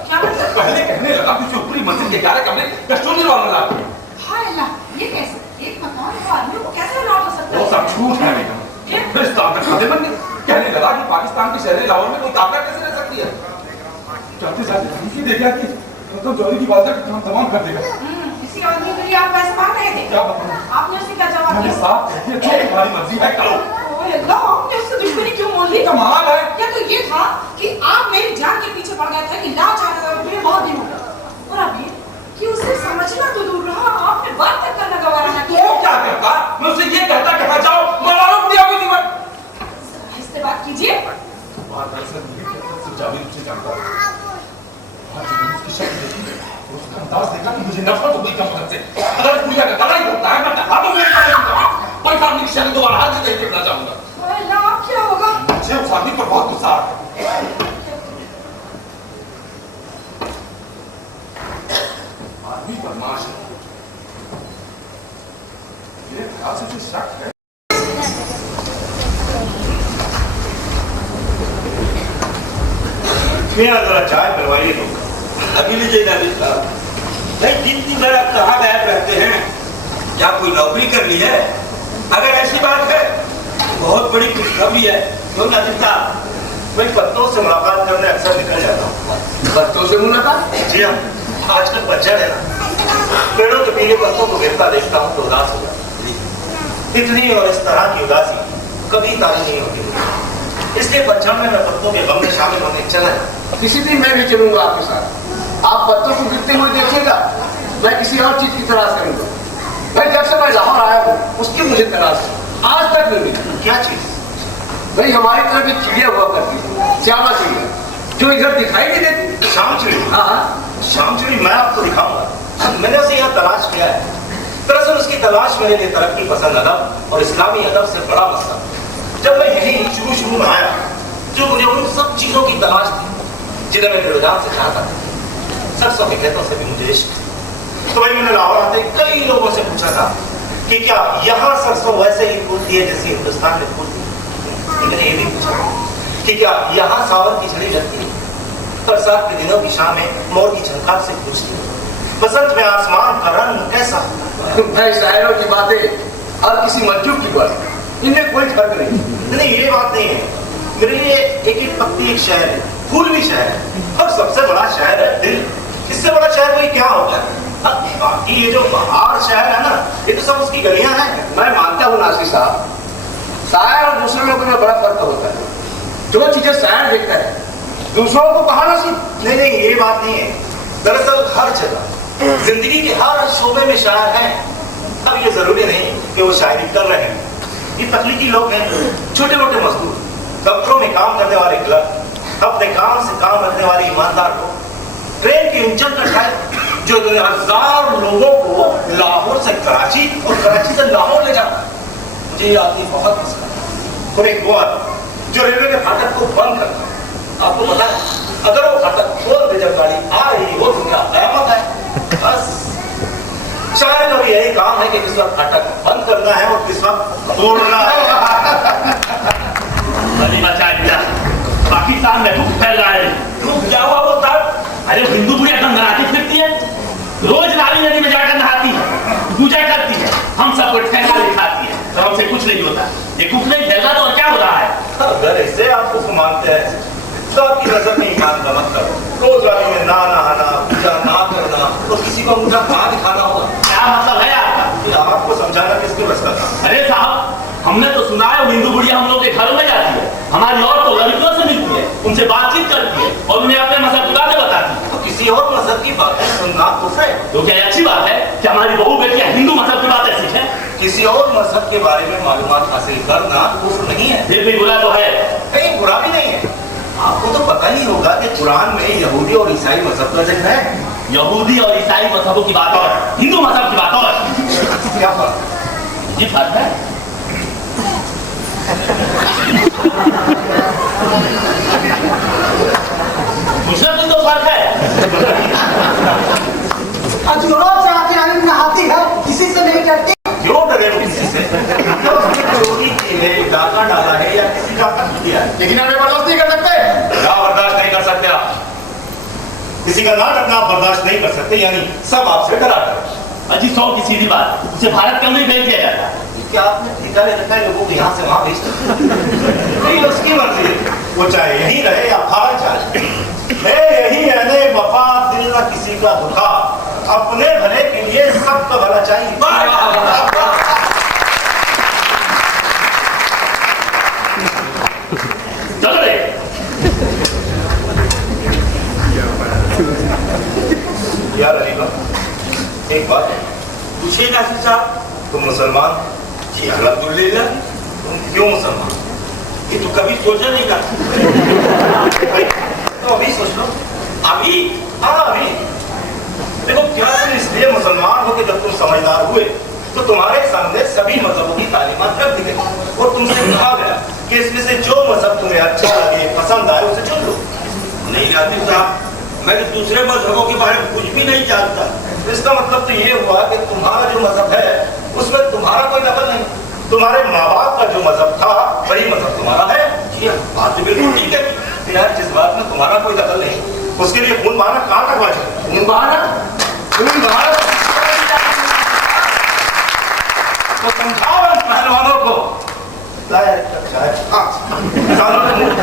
पहले कहने लगा कि जो ऊपरी मंजिल के 11 कमरे कस्टोडियन वाला ला के। हाय अल्लाह, ये कैसे? एक मकान को आदमी को कैसे लौट हो सकता है? वो सब झूठ है बेगम। फिर इस्लाम के खाते बन गए। कहने लगा कि पाकिस्तान के शहर लाहौर में कोई ताकत कैसे रह सकती है? जाते जाते ठीक देखा कि तो जौहरी की बात का काम तमाम कर देगा। इसी आदमी के लिए आप पैसे मांग रहे थे? क्या बताऊं? आपने उससे क्या जवाब मैंने दिया? साफ कह दिया जो तुम्हारी मर्जी है करो। ओए अल्लाह, आपने उससे दुश्मनी क्यों मोल ली? कमाल है। या तो ये था कि आप मेरी जान के पीछे पड़ गए थे कि ला 4000 रुपये बहुत दिन हो गए, और अभी कि उसे समझना तो दूर रहा, आपने बात तक करना गवारा ना किया। वो क्या कहता? मैं उसे ये कहता कि हाँ जाओ मरा लो बुढ़िया को जीवन। इससे बात कीजिए। बात दरअसल ये है कि सिर्फ जावेद मुझे जानता है। आज मैंने उसकी शक्ल देखी, उसका अंदाज देखा कि मुझे नफरत हो गई कमर से। अगर बुढ़िया का गला ही होता है मैं कहा तो मेरे कोई सामने की शक्ल दोबारा हाथ से देखना चाहूंगा। ओए अल्लाह, अब क्या होगा? मुझे उस आदमी पर बहुत गुस्सा आ रहा है। आदमी बदमाश है। मेरे ख्याल से जो शक है जरा चाय करवाइए तो। अभी लीजिए नाजिर साहब। नहीं, जितनी देर आप कहाँ गायब रहते हैं? क्या कोई नौकरी कर ली है? अगर ऐसी बात है बहुत बड़ी खुशखबरी है। क्यों नाजिर साहब? मैं पत्तों से मुलाकात करने अक्सर निकल जाता हूँ। बच्चों से मुलाकात? जी हाँ, आजकल पतझड़ है ना, पेड़ों के पीले पत्तों को गिरता देखता हूँ तो उदास हो जाता हूँ। इतनी और इस तरह की उदासी कभी तारी नहीं होती मुझे। इसलिए पतझड़ में मैं पत्तों के गम में शामिल होने चला जाऊँ। किसी दिन मैं भी चलूंगा आपके साथ। आप पत्तों को गिरते हुए देखिएगा, मैं किसी और चीज की तलाश करूंगा। मैं जब से मैं लाहौर आया हूँ उसकी मुझे तलाश है, आज तक नहीं मिली। क्या चीज? भाई हमारी तरफ एक चिड़िया हुआ करती है, श्यामा चिड़िया, जो इधर दिखाई नहीं देती। शाम चिड़ी? हाँ हाँ, शाम चिड़ी मैं आपको दिखाऊंगा। मैंने उसे यहाँ तलाश किया है। दरअसल उसकी तलाश मेरे लिए तरक्की पसंद अदब और इस्लामी अदब से बड़ा मसला। जब मैं यही शुरू में आया, जो मुझे उन सब चीजों की तलाश थी जिन्हें मैं दिलजान से चाहता था, सरसों के खेतों से भी मुझे इश्क। तो भाई मैंने लाहौर आते कई लोगों से पूछा था कि क्या यहाँ सरसों वैसे ही फूलती है जैसे हिंदुस्तान में फूलती है। मैंने ये भी पूछा कि क्या यहाँ सावन की झड़ी लगती है, बरसात के दिनों की शामें मोर की झंकार से पूछती है, बसंत में आसमान का रंग कैसा होता है। भाई शायरों की बातें और किसी मजदूर की बात, इनमें कोई फर्क नहीं। ये बात नहीं है। मेरे लिए एक एक पत्ती एक शहर है, फूल भी शहर है, और सबसे बड़ा शहर है दिल। इससे बड़ा शहर कोई क्या होगा? बाकी ये जो बाहर शहर है ना, ये तो सब उसकी गलियां हैं। मैं मानता हूँ नासिर साहब, शायर और दूसरे लोगों में बड़ा फर्क होता है। जो चीजें शायर देखता है दूसरों को कहा नसीब। नहीं, ये बात नहीं है। दरअसल हर जगह जिंदगी के हर शोबे में शायर हैं। अब ये जरूरी नहीं कि वो शायरी कर रहे हैं। ये तकलीकी लोग हैं, छोटे मोटे मजदूर, दफ्तरों में काम करने वाले क्लर्क, अपने काम से काम रखने वाले ईमानदार लोग, ट्रेन के इंजन का ड्राइवर जो 1000 लोगों को लाहौर से कराची और कराची से लाहौर ले जाता है। मुझे ये आदमी बहुत पसंद है। और एक वो आदमी जो रेलवे के फाटक को बंद करता है। आपको पता है, अगर वो फाटक खोल दे जब गाड़ी आ रही हो तो क्या कयामत है। बस शायद का भी यही काम है कि किस वक्त फाटक बंद करना है और किस वक्त तोड़ना है। पाकिस्तान में दुख फैल रहा है। रुक क्या हुआ वो तब? अरे हिंदू बुढ़िया एकदम नहाती फिरती है, रोज नाली नदी में जाकर नहाती है, पूजा करती है, हम सबको ठेका दिखाती है, तो हमसे कुछ नहीं होता। ये कुछ नहीं ठेका तो और क्या हो रहा है? अगर इससे आप उसको मानते हैं तो आपकी नजर में ईमान का मत करो। रोज नाली में ना नहाना, पूजा ना करना, तो किसी को मुझे कहाँ दिखाना होगा? क्या मतलब है आपका? आपको समझाना किसके बस का था? अरे साहब, हमने तो सुना है वो हिंदू बुढ़िया हम लोग के घरों में जाती है, हमारी और तो लड़कियों से मिलती है, उनसे बातचीत करती है और उन्हें अपने मजहब की बातें बताती है। तो किसी और मजहब की बातें सुनना कुफ्र है। तो क्या अच्छी बात है कि हमारी बहू बेटियां हिंदू मजहब की बातें सीखें? किसी और मजहब के बारे में मालूमात हासिल करना कुफ्र नहीं है। फिर भी बुरा तो है। कहीं बुरा भी नहीं है। आपको तो पता ही होगा कि कुरान में यहूदी और ईसाई मजहब का जिक्र है। यहूदी और ईसाई मजहबों की बात और हिंदू मजहब की बात और क्या फर्क? ये फर्क है। दूसरा दिन तो फर्क है। रोज आके आनंद नहाती है, किसी से नहीं डरती। क्यों डरे वो किसी से? चोरी की है, डाका डाला है या किसी का कत्ल किया है? किसी का नाटक आप बर्दाश्त नहीं कर सकते, यानी सब आपसे डराते। अजी 100 की सीधी बात, उसे भारत क्यों नहीं भेज दिया जाता? क्या आपने ठेका ले रखा है लोगों को यहाँ से वहाँ भेज नहीं, उसकी मर्जी है, वो चाहे यहीं रहे या भारत जाए। मैं यही रहने वफा दिल न किसी का दुखा, अपने भले के लिए सबका भला चाहिए। चलो रे। यार अलीबा, एक बात पूछिए नासिर साहब। तुम मुसलमान? जी अल्हम्दुलिल्लाह। तुम क्यों मुसलमान? ये तो कभी सोचा नहीं था। तो अभी सोच लो। अभी? हाँ अभी। देखो क्या तुम इसलिए मुसलमान हो कि जब तुम समझदार हुए तो तुम्हारे सामने सभी मजहबों की तालीमात रख दी गई और तुमसे कहा गया कि इसमें से जो मजहब तुम्हें अच्छा लगे, पसंद आए, उसे चुन लो। नहीं नासिर साहब, मैं तो दूसरे मजहबों के बारे में कुछ भी नहीं जानता। इसका मतलब तो ये हुआ कि तुम्हारा जो मजहब है उसमें तुम्हारा कोई दखल नहीं, तुम्हारे माँ बाप का जो मजहब था वही मजहब तुम्हारा है। जी हाँ, बात तो बिल्कुल ठीक है। यार जिस बात में तुम्हारा कोई दखल नहीं उसके लिए खून बहाना कहाँ तक वाजिब? खून बहाना तो समझाओ इन पहलवानों को। लाया एक कप चाय। सालों ने मुंह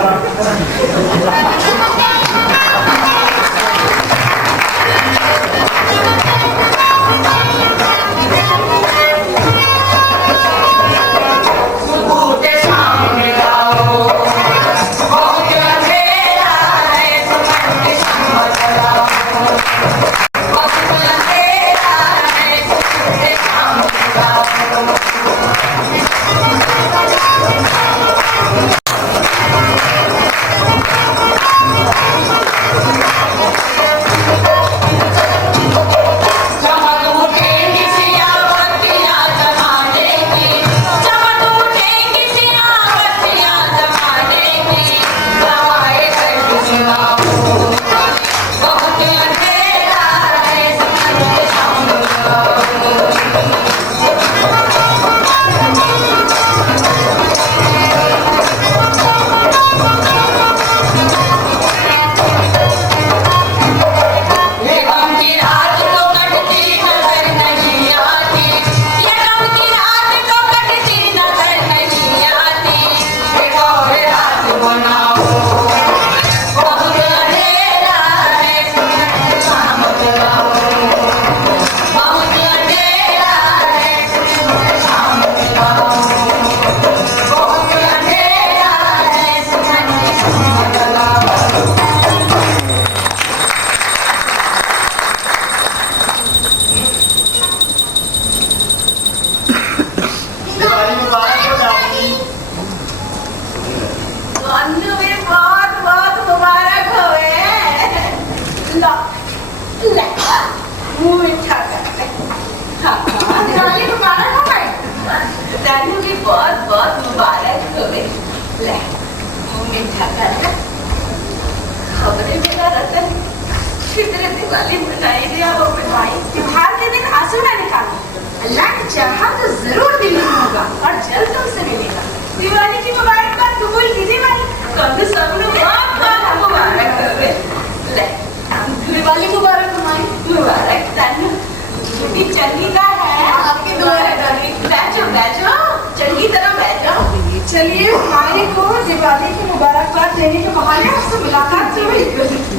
चलिए माई को दिवाली की मुबारकबाद देने के बहाने आपसे मुलाकात हुई।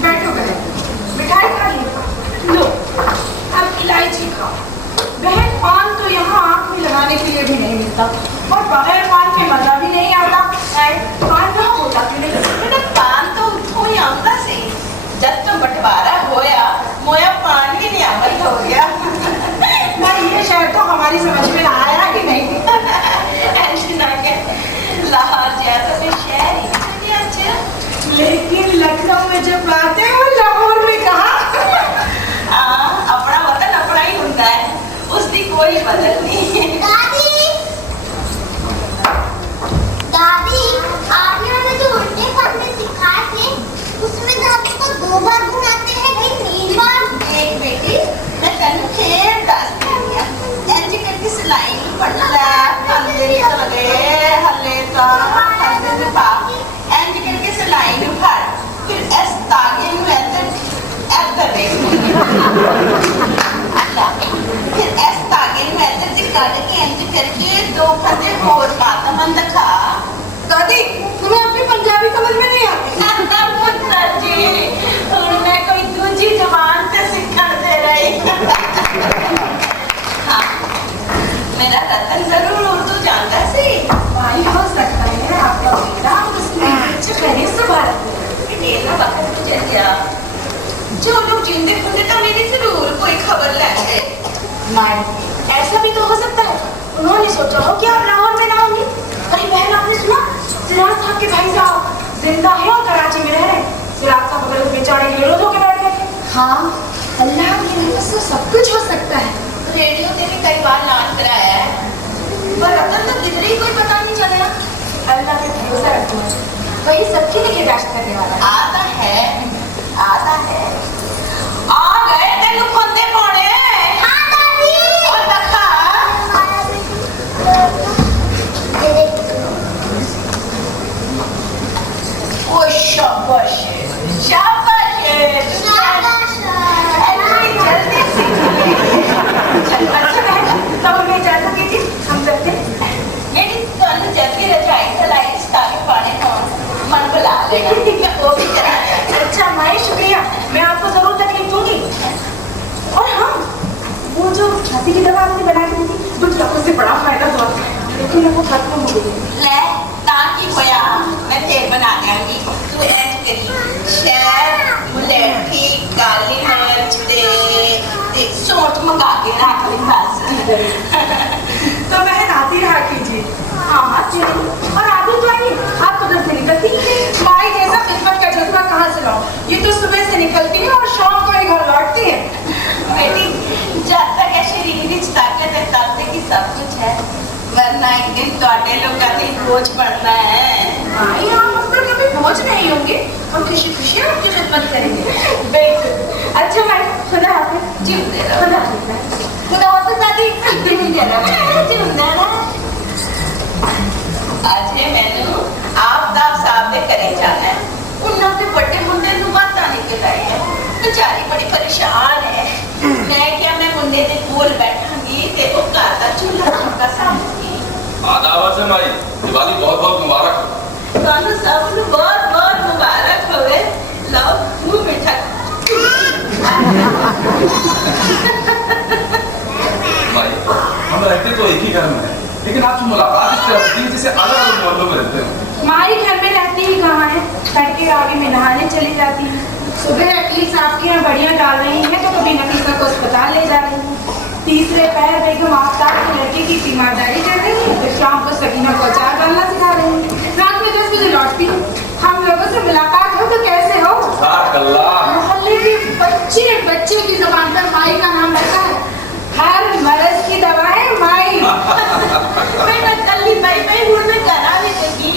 बैठो बहन, मिठाई खा लो, अब इलायची खाओ। बहन पान तो यहाँ आँख में लगाने के लिए भी नहीं मिलता और बगैर पान के मजा भी नहीं आता। पान कहाँ होता क्यों नहीं? पान तो उठो ही आमदा से जब तो बंटवारा होया मोया पान भी नहीं अमल हो गया। भाई ये शहर तो हमारी समझ में आया कि नहीं? लाहौर जैसा तो शहर ही नहीं अच्छा, लेकिन लखनऊ में जब बात है वो लाहौर में कहा। अपना वतन अपना ही होता है, उसकी कोई बदल नहीं। दादी करके दो फंदे और माता मन दिखा। दादी तुम्हें अपनी पंजाबी समझ में नहीं आती? पुत्र जी मैं कोई दूसरी जबान से सिखण दे रही। हाँ, मेरा रतन जरूर उर्दू जानता सी। भाई हो सकता है आपका बेटा उसने कुछ करे से भारत में मेरा वक्त गुजर गया। जो लोग जिंदे होंगे तो मेरी जरूर कोई खबर लेंगे। माई ऐसा भी तो हो सकता है उन्होंने सोचा हो कि आप लाहौर में ना होंगी। अरे बहन आपने सुना सिराज साहब के भाई साहब जिंदा है और कराची में रह रहे हैं। सिराज साहब अगर उस बेचारे हीरो धोके बैठ गए। हाँ अल्लाह की रहमत से सब कुछ हो सकता है। रेडियो पे भी कई बार ऐलान कराया है पर रतन तो किधर ही कोई पता नहीं चला। अल्लाह पे भरोसा रखो वही सबकी निगहदाश्त करने वाला है। आता है आ गए तेनू फंदे पाने। हाँ दादी। और दिखा ओ शाबाश शाबाश ऐसी जल्दी सीख ली। अच्छा बहन तब हमें इजाजत कीजिए हम चलते हैं। मेरी तन जल्दी रजाई सलाई ताकि पाने कौन मन बुला लेगा वो भी करा देगा। अच्छा माई शुक्रिया मैं आपको जरूर तकलीफ दूंगी। और हाँ वो जो खांसी की दवा आपने बना के दी थी कुछ उससे बड़ा फायदा हुआ लेकिन वो खत्म हो गई। ले ताकि होया मैं तेल बना देंगी तू ऐड करी शहद मुलेठी काली मिर्च ते सौंठ मंगा के रख ली बस। तो बहन आती रहा कीजिए। हाँ चलिए और आदमी तो आइए आप कदर से निकलती माई जैसा खिदमत का जज्बा कहाँ से लाओ। ये तो सुबह से निकलती है और शाम को ही घर लौटती है। बेटी जब तक है शरीर में ताकत है तब तक ही सब कुछ है वरना एक दिन ਤੁਹਾਡੇ लोगों का बोझ पड़ना है। माई आप हम पर कभी बोझ नहीं होंगे हम खुशी खुशी आपकी खिदमत करेंगे। बिल्कुल अच्छा माई खुदा हाफिज। जिंदे रहो। खुदा हाफिज। खुदा हाफिज दादी। जिंदे रहो। आज है मैंने आप साहब ने करे जाना है उन्होंने के बड़े मुंडे नु बात नहीं कराई है बेचारी बड़ी परेशान है। मैं क्या मैं मुंडे के कोल बैठांगी ते वो घर का चूल्हा चौका सामूंगी। आदाब से माई दिवाली बहुत बहुत मुबारक हो। ਤੁਹਾਨੂੰ ਸਭ ਨੂੰ ਬਹੁਤ ਬਹੁਤ ਮੁਬਾਰਕ ਹੋਵੇ। ਲਓ ਮੂੰਹ ਮਿੱਠਾ। भाई हम रहते तो एक ही घर में हैं लेकिन आपकी मुलाकात इस तरह होती है जैसे अलग अलग मोहल्लों में रहते हो। माई घर में रहती ही कहाँ है तड़के आगे में नहाने चली जाती है। सुबह एटलीस्ट आपके यहाँ बढ़िया डाल रही है तो कभी नफीसा को अस्पताल ले जा रही है। तीसरे पैर बेगम आफ्ताब की लड़की की तीमारदारी कर रही है तो शाम को सकीना को अचार डालना सिखा रही है। रात में 10 बजे लौटती हूँ। हम लोगों से मुलाकात हो तो कैसे हो। मोहल्ले की बच्चे की जुबान पर माई का नाम रखा है। हर मर्ज की दवा है माई। बेटा कल्ली भाई भाई हुन में करा नहीं सकी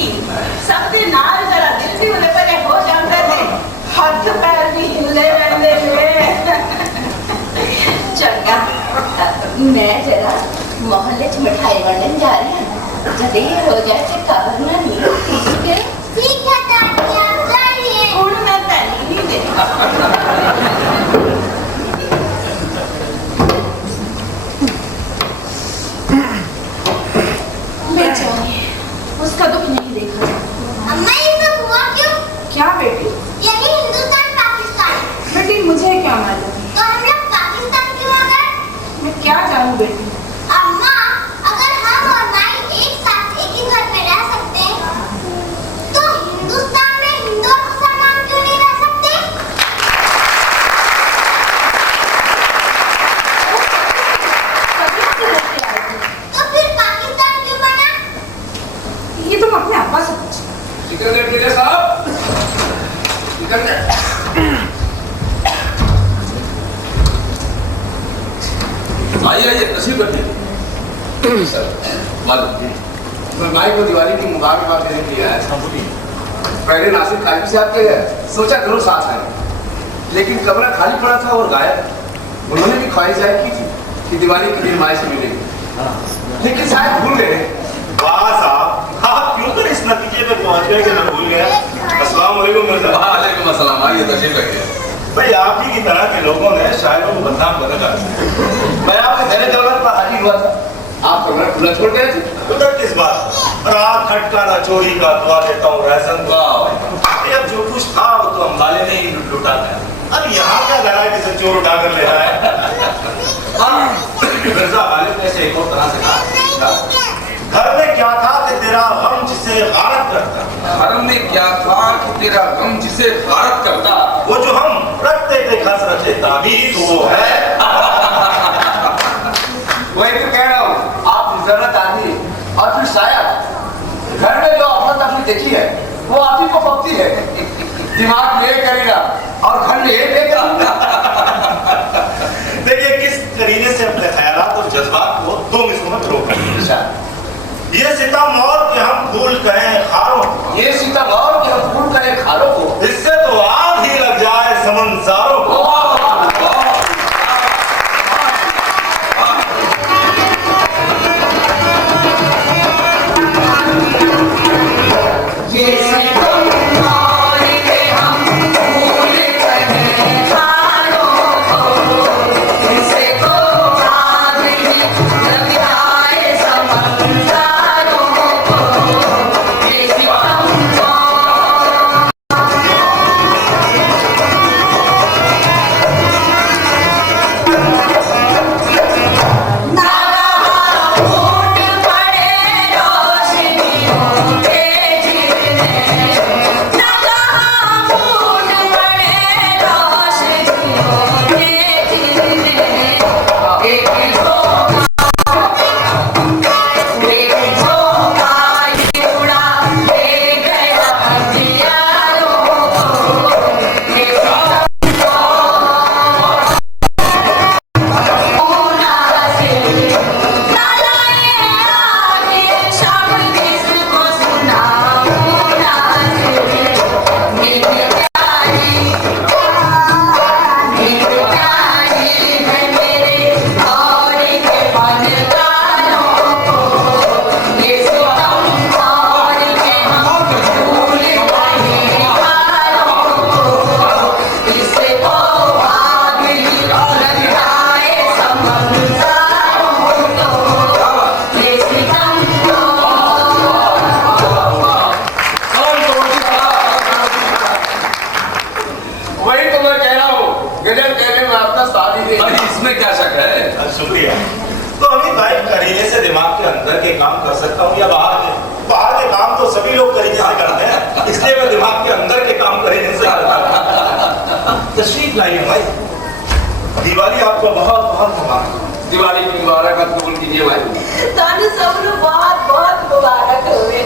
सब दे नाल जरा दिल भी उले पर हो जाते थे हाथ पैर भी हिले रहते थे। चंगा मैं जरा मोहल्ले च मिठाई वंडन जा रही हूं जब ये हो जाए तो खबर ना नहीं ठीक है दादी आप जाइए हुन मैं पहले नहीं मेरी उसका दुख नहीं देखा जाता। अम्मा ये सब हुआ क्यों? क्या बेटी यही हिंदुस्तान पाकिस्तान बेटी मुझे क्या मालूम तो हम लोग पाकिस्तान क्यों आ गए? मैं क्या जानूं बेटी। अम्मा अगर हम और माई एक साथ एक ही घर में रह सकते हैं तो हिंदुस्तान में हिंदू और मुसलमान क्यों नहीं रह सकते? तो फिर पाकिस्तान क्यों बना? ये तुम अपने अब्बा से पूछो। साहब आइए आइए तशरीफ रखिए। मैं माई को दिवाली की मुबारकबाद देने के लिए आया था। पहले नासिर काजी से आपके सोचा जरूर साथ आए लेकिन कमरा खाली पड़ा था और गायब। उन्होंने भी ख्वाहिश जाहिर की थी कि दिवाली के दिन माई से मिलेंगे लेकिन शायद भूल गए। वाह साहब आप क्यों कर इस नतीजे पे पहुंच गए कि मैं भूल गया। अस्सलाम वालेकुम मिर्जा। वालेकुम अस्सलाम। आइए तशरीफ रखिए। भाई आप ही की तरह के लोगों ने शायरों को बदनाम कर रखा है। मैं आपके घर दौलत पर हाजिर हुआ था आप कमरा खुला छोड़ गए थे। उधर किस बात? रात खटकाना चोरी का दुआ देता हूँ राशन का। अब जो कुछ था वो तो अंबाले ने ही लुटा गया। अब यहाँ क्या धरा है किसे चोर उठा कर ले रहा है? मिर्जा गालिब ने ऐसे एक और तरह से कहा, घर में क्या था कि तेरा गम जिसे गारत करता? घर में क्या था कि तेरा गम जिसे गारत करता? वो जो हम रखते थे खस रखते ताबीज वो है। वही तो कह रहा हूँ, आप मुजर्रत आदमी और फिर शायद घर में जो अफरा तफरी देखी है वो आप ही को पकती है। दिमाग ये करेगा और घर में ये देगा। देखिए किस करीने से अपने ख्यालात और जज्बात को 2 मिसलों में रोक ये सितम और कि हम फूल कहें खारों, ये सितम और कि हम फूल कहें खारों को, इससे तो आग ही लग जाए समंसारों को। इसमें क्या शक है? शुक्रिया। तो अभी भाई करीने से दिमाग के अंदर के काम कर सकता हूँ या बाहर के? बाहर के काम तो सभी लोग करीने से करते हैं, इसलिए मैं दिमाग के अंदर के काम करीने से करता हूँ। तशरीफ लाइए भाई। दिवाली आपको बहुत बहुत मुबारक। दिवाली की मुबारक कबूल कीजिए भाई। ताने सब लोग बहुत बहुत मुबारक हुए।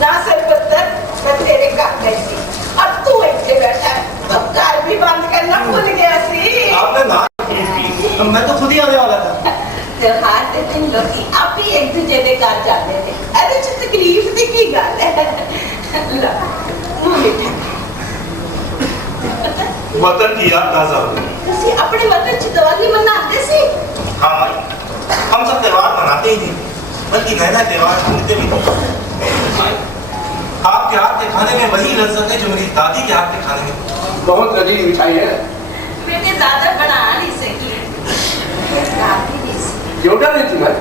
ना सिर्फ मैं तेरे काम करती, अब तू एक बैठा है, तो कार भी बंद करना भूल गया सी। आपने ना मैं तो खुद ही आने वाला था। त्योहार के दिन लोग आप ही एक दूजे के घर जाते थे। अरे जो तकलीफ दी की गल है। लो, मुंह मीठा। वतन की याद ताजा हो गई। ਤੁਸੀਂ ਆਪਣੇ ਵਤਨ ਚ ਦੀਵਾਲੀ ਮਨਾਉਂਦੇ ਸੀ? हाँ भाई, हम सब त्योहार मनाते ही नहीं, बल्कि नए नए त्योहार ढूंढते भी नहीं। आपके हाथ के खाने में वही लज्जत है जो मेरी दादी के हाथ के खाने में। बहुत लजीज मिठाई है। मेरे दादा बना नहीं सकी, दादी नहीं सकी। क्यों डर रही थी भाई?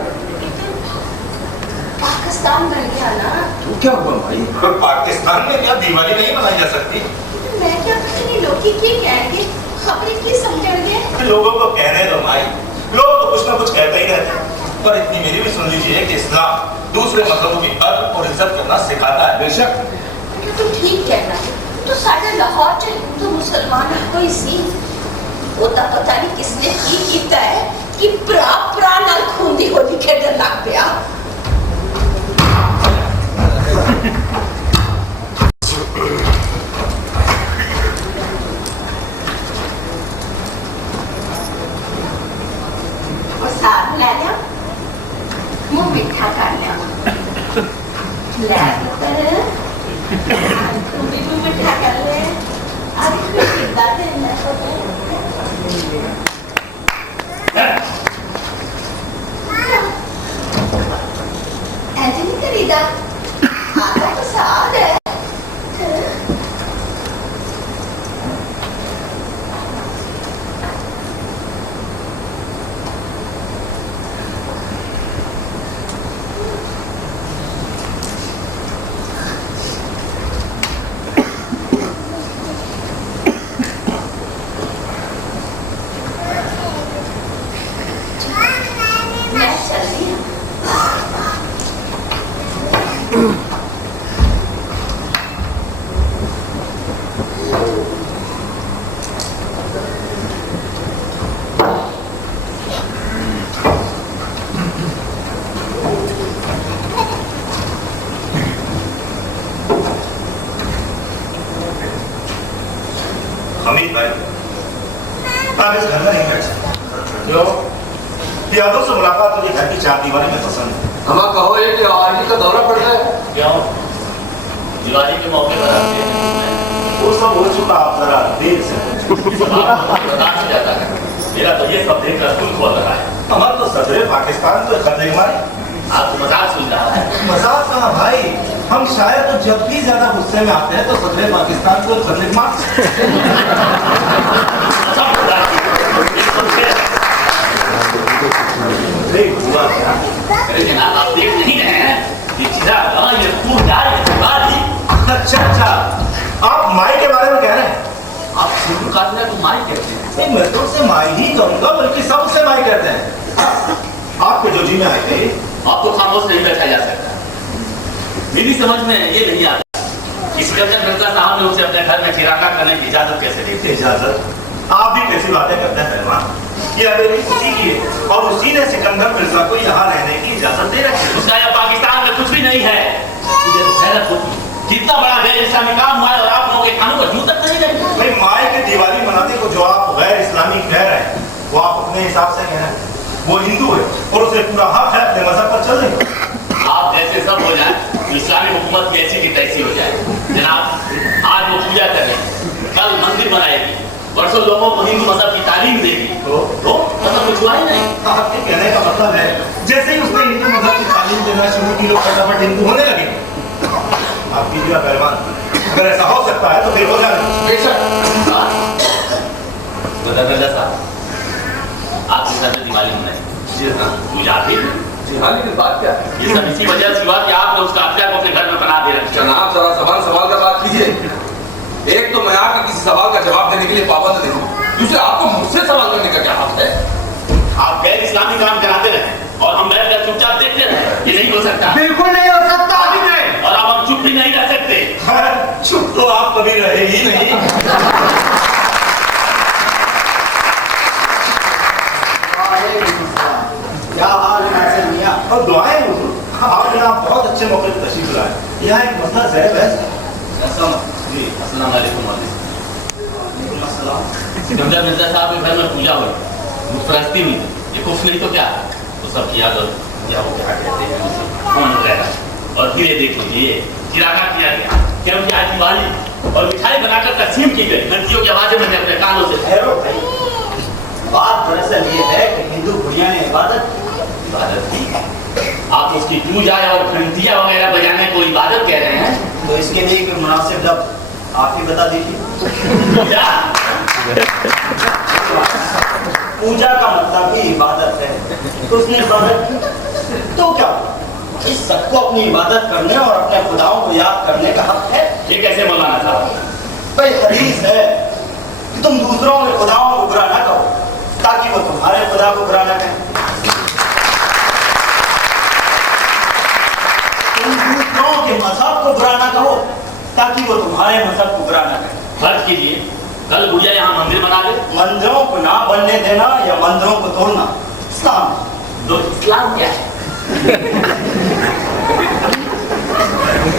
पाकिस्तान बन गया ना, तो क्या हुआ भाई? पाकिस्तान में क्या दिवाली नहीं मनाई जा सकती? मैं क्या पता नहीं लोग की कहेंगे, खबरें की समझेंगे। लोगों को कहने दो भाई, लोग तो कुछ ना कुछ कहते ही रहते हैं। पर इतनी मेरी भी सुन लीजिए कि इस्लाम दूसरे मजहबों की कदर और इज्जत करना सिखाता है। बेशक। तू ठीक कहना, तो साढ़े लाहौर च हिंदू मुसलमान कोई सी ओदा पता नहीं किसने की कीता है कि भरा नाल खून दी होली खेडन लग पिया। साथ ले जा, मुंह मीठा कर लिया। ले पुत्र, तू भी मुंह मीठा कर ले। अब कुछ कितना देना ऐसे नहीं करीदा, आधा तो साथ है। आप इस घर में नहीं बैठ सकते। क्यों? यादों से मुलाकात मुझे घर की चार दीवारी में पसंद है। हमें कहो ये कि आरजी का दौरा पड़ रहा है। क्यों? दिवाली के मौके पर आते हैं। वो सब हो चुका, आप जरा देर से बता नहीं जाता है। मेरा तो ये सब देखकर खून खोल रहा है। हमारा तो सदर पाकिस्तान तो खतरे मारे। आपको मजाक सुन रहा है। मजाक कहाँ भाई, हम शायद तो जब भी ज्यादा गुस्से में आते हैं तो सदर पाकिस्तान को खतरे मार। हुआ क्या? लेकिन आप देख नहीं रहे हैं कि ये खून जा रही है। अच्छा, आप माई के बारे में कह रहे हैं? आप सिंधु काटना तो माई कहते हैं। नहीं, मैं तो उसे माई ही कहूंगा, बल्कि सबसे माई कहते हैं। आपके जो जी में आए थे, आपको खामोश नहीं बैठा जा सकता। मेरी समझ में ये नहीं आता कि सिकंदर मिर्जा साहब ने उसे अपने घर में चिरागा करने की इजाजत कैसे दी थी। इजाजत? आप भी कैसी बातें करते हैं पहलवान? ये हवेली उसी की है और उसी ने सिकंदर मिर्जा को यहाँ रहने की इजाजत दे रखी है। उसका यहाँ पाकिस्तान में कुछ भी नहीं है। मुझे तो हैरत होती है, कितना बड़ा गैर इस्लामी काम हुआ है और आप लोगों के खानों को यूं तक नहीं रही। भाई, माई के दिवाली मनाने को जो आप गैर इस्लामी कह रहे हैं, वो आप अपने हिसाब से कह रहे हैं। वो हिंदू है और उसे पूरा हक है अपने मजहब पर चलने का। आप जैसे सब हो जाए तो इस्लामी हुकूमत की ऐसी की तैसी हो जाए। जनाब, आज वो पूजा करें, कल मंदिर बनाएगी, परसों लोगों को हिंदू मजहब की तालीम देगी, तो मतलब कुछ हुआ ही नहीं। आपके कहने का मतलब है जैसे ही उसने हिंदू मजहब की तालीम देना शुरू की, लोग फटाफट हिंदू होने लगे। आप कीजिएगा पहलवान, अगर ऐसा हो सकता है तो फिर हो जाए। बेशक। आपके साथ दिवाली मनाई। जी हाँ। पूजा भी। जी हाँ, लेकिन बात क्या है? ये सब इसी वजह से हुआ कि आपने उसका हत्या को अपने घर में बना दे रखा। जनाब, जरा सवाल का बात कीजिए। एक तो मैं आपके किसी सवाल का जवाब देने के लिए पाबंद नहीं हूँ, दूसरे आपको मुझसे सवाल करने का क्या हक है? आप गैर इस्लामी काम कराते रहे और हम बैठकर चुपचाप देखते रहे। ये नहीं हो सकता। बिल्कुल नहीं हो सकता। अभी नहीं। और अब हम चुप भी नहीं रह सकते। चुप तो आप कभी रहे ही नहीं। क्या हाल है नासिर मियां? और दुआएं हुजूर, आपने आप बहुत अच्छे मौके पर तशरीफ लाए। यहाँ एक मसला ज़हर है। जी, अस्सलाम वालेकुम। सिकंदर मिर्जा साहब के घर में पूजा हुई, मुस्तरस्ती हुई, ये कुछ नहीं तो क्या, तो सब किया तो क्या वो क्या कहते हैं उसे, कौन वगैरह। और फिर ये देख लीजिए, चिरागा किया गया, क्योंकि आज दिवाली और मिठाई बनाकर तकसीम की गई। घंटियों की आवाजें मैंने अपने कानों से। ठहरो भाई, बात दरअसल ये है कि हिंदू भैया ने इबादत की। आप उसकी पूजा और घंटियां वगैरह बजाने को इबादत कह रहे हैं, तो इसके लिए कोई मुनासिब लफ्ज़ आप ही बता दीजिए। पूजा पूजा का मतलब ही इबादत है, तो उसने इबादत की तो क्या, इस सबको अपनी इबादत करने और अपने खुदाओं को याद करने का हक है। ये कैसे मौलाना साहब? भाई हदीस है कि तुम दूसरों के खुदाओं को बुरा ना कहो ताकि वो तुम्हारे खुदा को बुरा ना कहें। तुम दूसरों के मजहब को बुरा ना कहो ताकि वो तुम्हारे मजहब को बुरा ना कहें। फर्ज कीजिए, कल गुड़िया यहाँ मंदिर बना दे। मंदिरों को ना बनने देना या मंदिरों को तोड़ना इस्लाम। तो इस्लाम क्या है?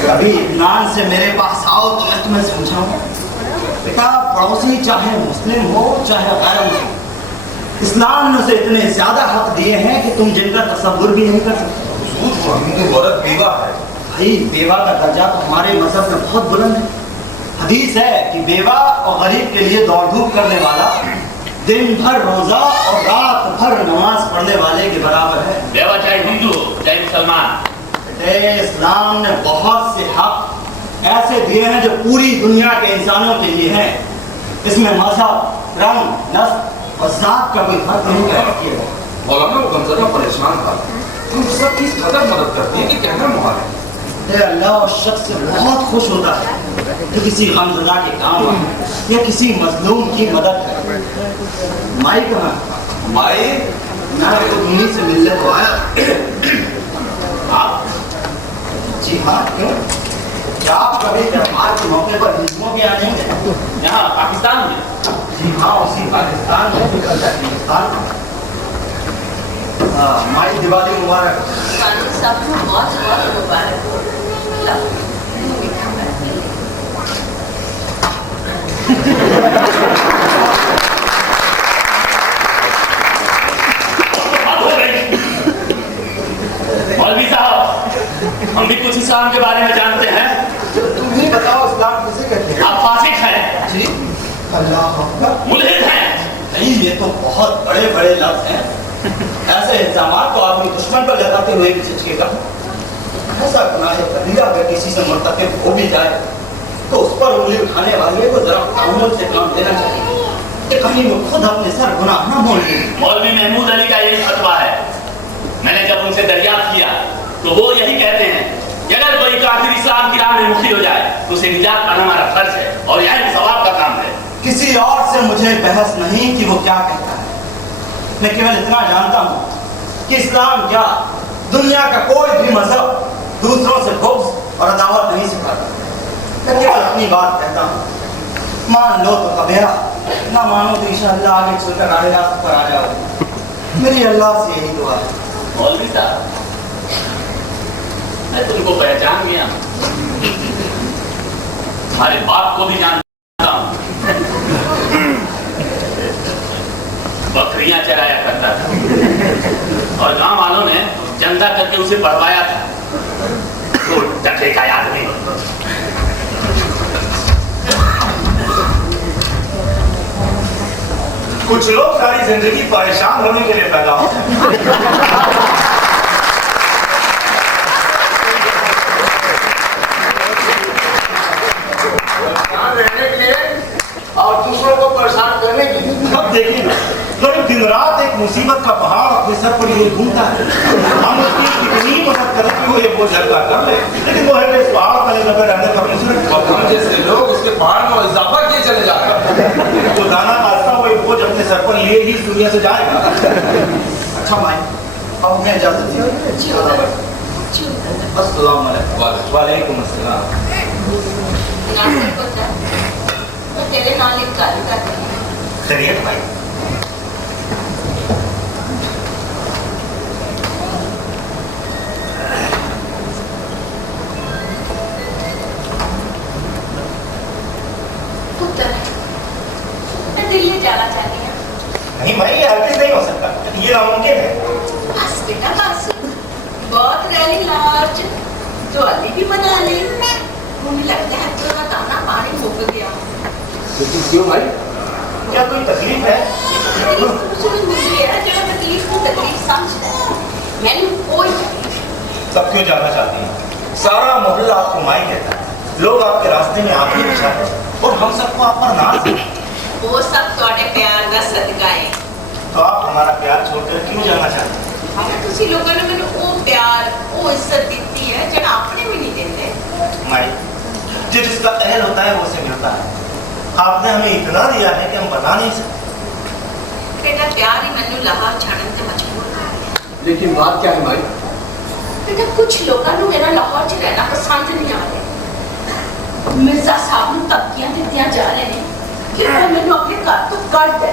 कभी इत्मीनान से मेरे पास आओ तो मैं तुम्हें समझाऊं। बेटा, पड़ोसी चाहे मुस्लिम हो चाहे गैर मुस्लिम, इस्लाम ने उसे इतने ज्यादा हक दिए हैं कि तुम जिनका तसव्वुर भी नहीं कर सकते। हिंदू औरत बेवा है। भाई, बेवा का दर्जा तो हमारे मजहब में बहुत बुलंद है। हदीस है कि बेवा और गरीब के लिए दौड़ धूप करने वाला दिन भर रोजा और रात भर नमाज पढ़ने वाले के बराबर है। बेवा चाहे हिंदू हो चाहे मुसलमान। इस्लाम ने बहुत से हक ऐसे दिए हैं जो पूरी दुनिया के इंसानों के लिए हैं। इसमें मजहब, रंग, नस्ल और जात का कोई फर्क नहीं किया। मौलाना, वो गमजदा परेशान था, तुम सबकी कदर मदद करती है कि कहना मुहाल है। अल्लाह उस शख्स से बहुत खुश होता है जो किसी गमज़दा के काम आए या किसी मजलूम की मदद करे। माई कहाँ? माई, मैं तो उन्हीं से मिलने को आया। आप? जी हाँ, क्यों? क्या आप कभी त्योहार के मौके पर हिंदुओं के यहाँ नहीं गए? यहाँ पाकिस्तान में? जी हाँ, उसी पाकिस्तान में, हिंदुस्तान में। माई, दिवाली मुबारक। सबको बहुत बहुत मुबारक हो। हम भी कुछ इस्लाम के बारे में जानते हैं। तुम ही बताओ इस्लाम किसे कहते हैं? आप फासिक हैं जी अल्लाह अकबर। मुल्हिद हैं। नहीं, ये तो बहुत बड़े बड़े लफ्ज हैं। ऐसे इल्जाम को आदमी दुश्मन पर लगाते हुए भी झिझकेगा। ऐसा गुनाह कबीरा अगर किसी से मुर्तकिब हो भी जाए तो उस पर उंगली उठाने वाले को जरा तामुल से काम लेना चाहिए कि कहीं वो खुद अपने सर गुनाह ना मोल ले। मौलवी महमूद अली का यही फतवा है। मैंने जब उनसे दरियाफ्त किया तो वो यही कहते हैं कि अगर कोई काफिर इस्लाम की राह में मुखी हो जाए तो उसे निजात पाना हमारा फर्ज है और यह सवाब का काम है। किसी और से मुझे बहस नहीं कि वो क्या कहता है। मैं केवल इतना जानता हूँ कि इस्लाम क्या, दुनिया का कोई भी मजहब दूसरों से बुग़्ज़ और अदावत नहीं सिखाता। मैं केवल अपनी बात कहता हूँ। मान लो तो कबीरा, ना मानो तो इंशाअल्लाह आगे चलकर आगे रास्ते पर आ जाओ। मेरी अल्लाह से यही दुआ है। मौलवी साहब, मैं तुमको पहचान गया, हमारे बाप को भी जानता हूँ। बकरियां चराया करता था और गांव वालों ने चंदा करके उसे पढ़वाया था। तो टके का आदमी। कुछ लोग सारी जिंदगी परेशान होने के लिए पैदा होते हैं। रहने के लिए और दूसरों को परेशान करने के लिए। अब देखिए ना, करीब दिन रात एक मुसीबत का पहाड़ अपने सर पर ये घूमता है। हम उसकी कितनी मदद करें कि वो ये बोझ हल्का कर ले, लेकिन वो है इस पहाड़ तले दबे रहने पर हम जैसे लोग उसके पहाड़ में इजाफा किए चले जा रहे हैं। तो दाना रास्ता वो बोझ अपने सर पर लिए ही दुनिया से जाएगा। अच्छा भाई, अब मैं इजाजत दीजिए। अस्सलाम वालेकुम। अस्सलाम। तेरे नाल एक गल करनी है। खैरियत भाई? पुत्र, मैं दिल्ली जाना चाहती हूँ। नहीं भाई, ये हरगिज़ नहीं हो सकता, ये नामुमकिन है। बस बेटा बस, बहुत रैली लार्ज, तो अली भी बना ली। मुझे लगता है तो दाना पानी मुक गया। लेकिन क्यों भाई? क्या कोई तकलीफ है? तकलीफ तो मुझे मुझे है, जो तकलीफ को तकलीफ समझता है। मैंने कोई तकलीफ सब क्यों जाना चाहती हैं? सारा मोहल्ला आपको माई कहता है, लोग आपके रास्ते में आके बिछाते हैं और हम सबको आप पर नाज है। वो सब थोड़े प्यार का सदका है। तो आप हमारा प्यार छोड़कर क्यों जाना चाहते हैं? हमें तुसी लोगों ने मैंने वो प्यार, वो इज्जत दी है जो आपने भी नहीं देते। माई, जो जिसका अहल होता है वो उसे मिलता है। आपने हमें इतना दिया है कि हम बता नहीं सकते। बेटा प्यार ही मैंने लाहौर छाड़न से मजबूर कर दिया। लेकिन बात क्या है भाई? बेटा कुछ लोगों को मेरा लाहौर च रहना पसंद नहीं आ रहा। मिर्जा साहब को धमकियां दित्तियां जा रहे हैं कि वो मैंने अपने घर तो कट दे।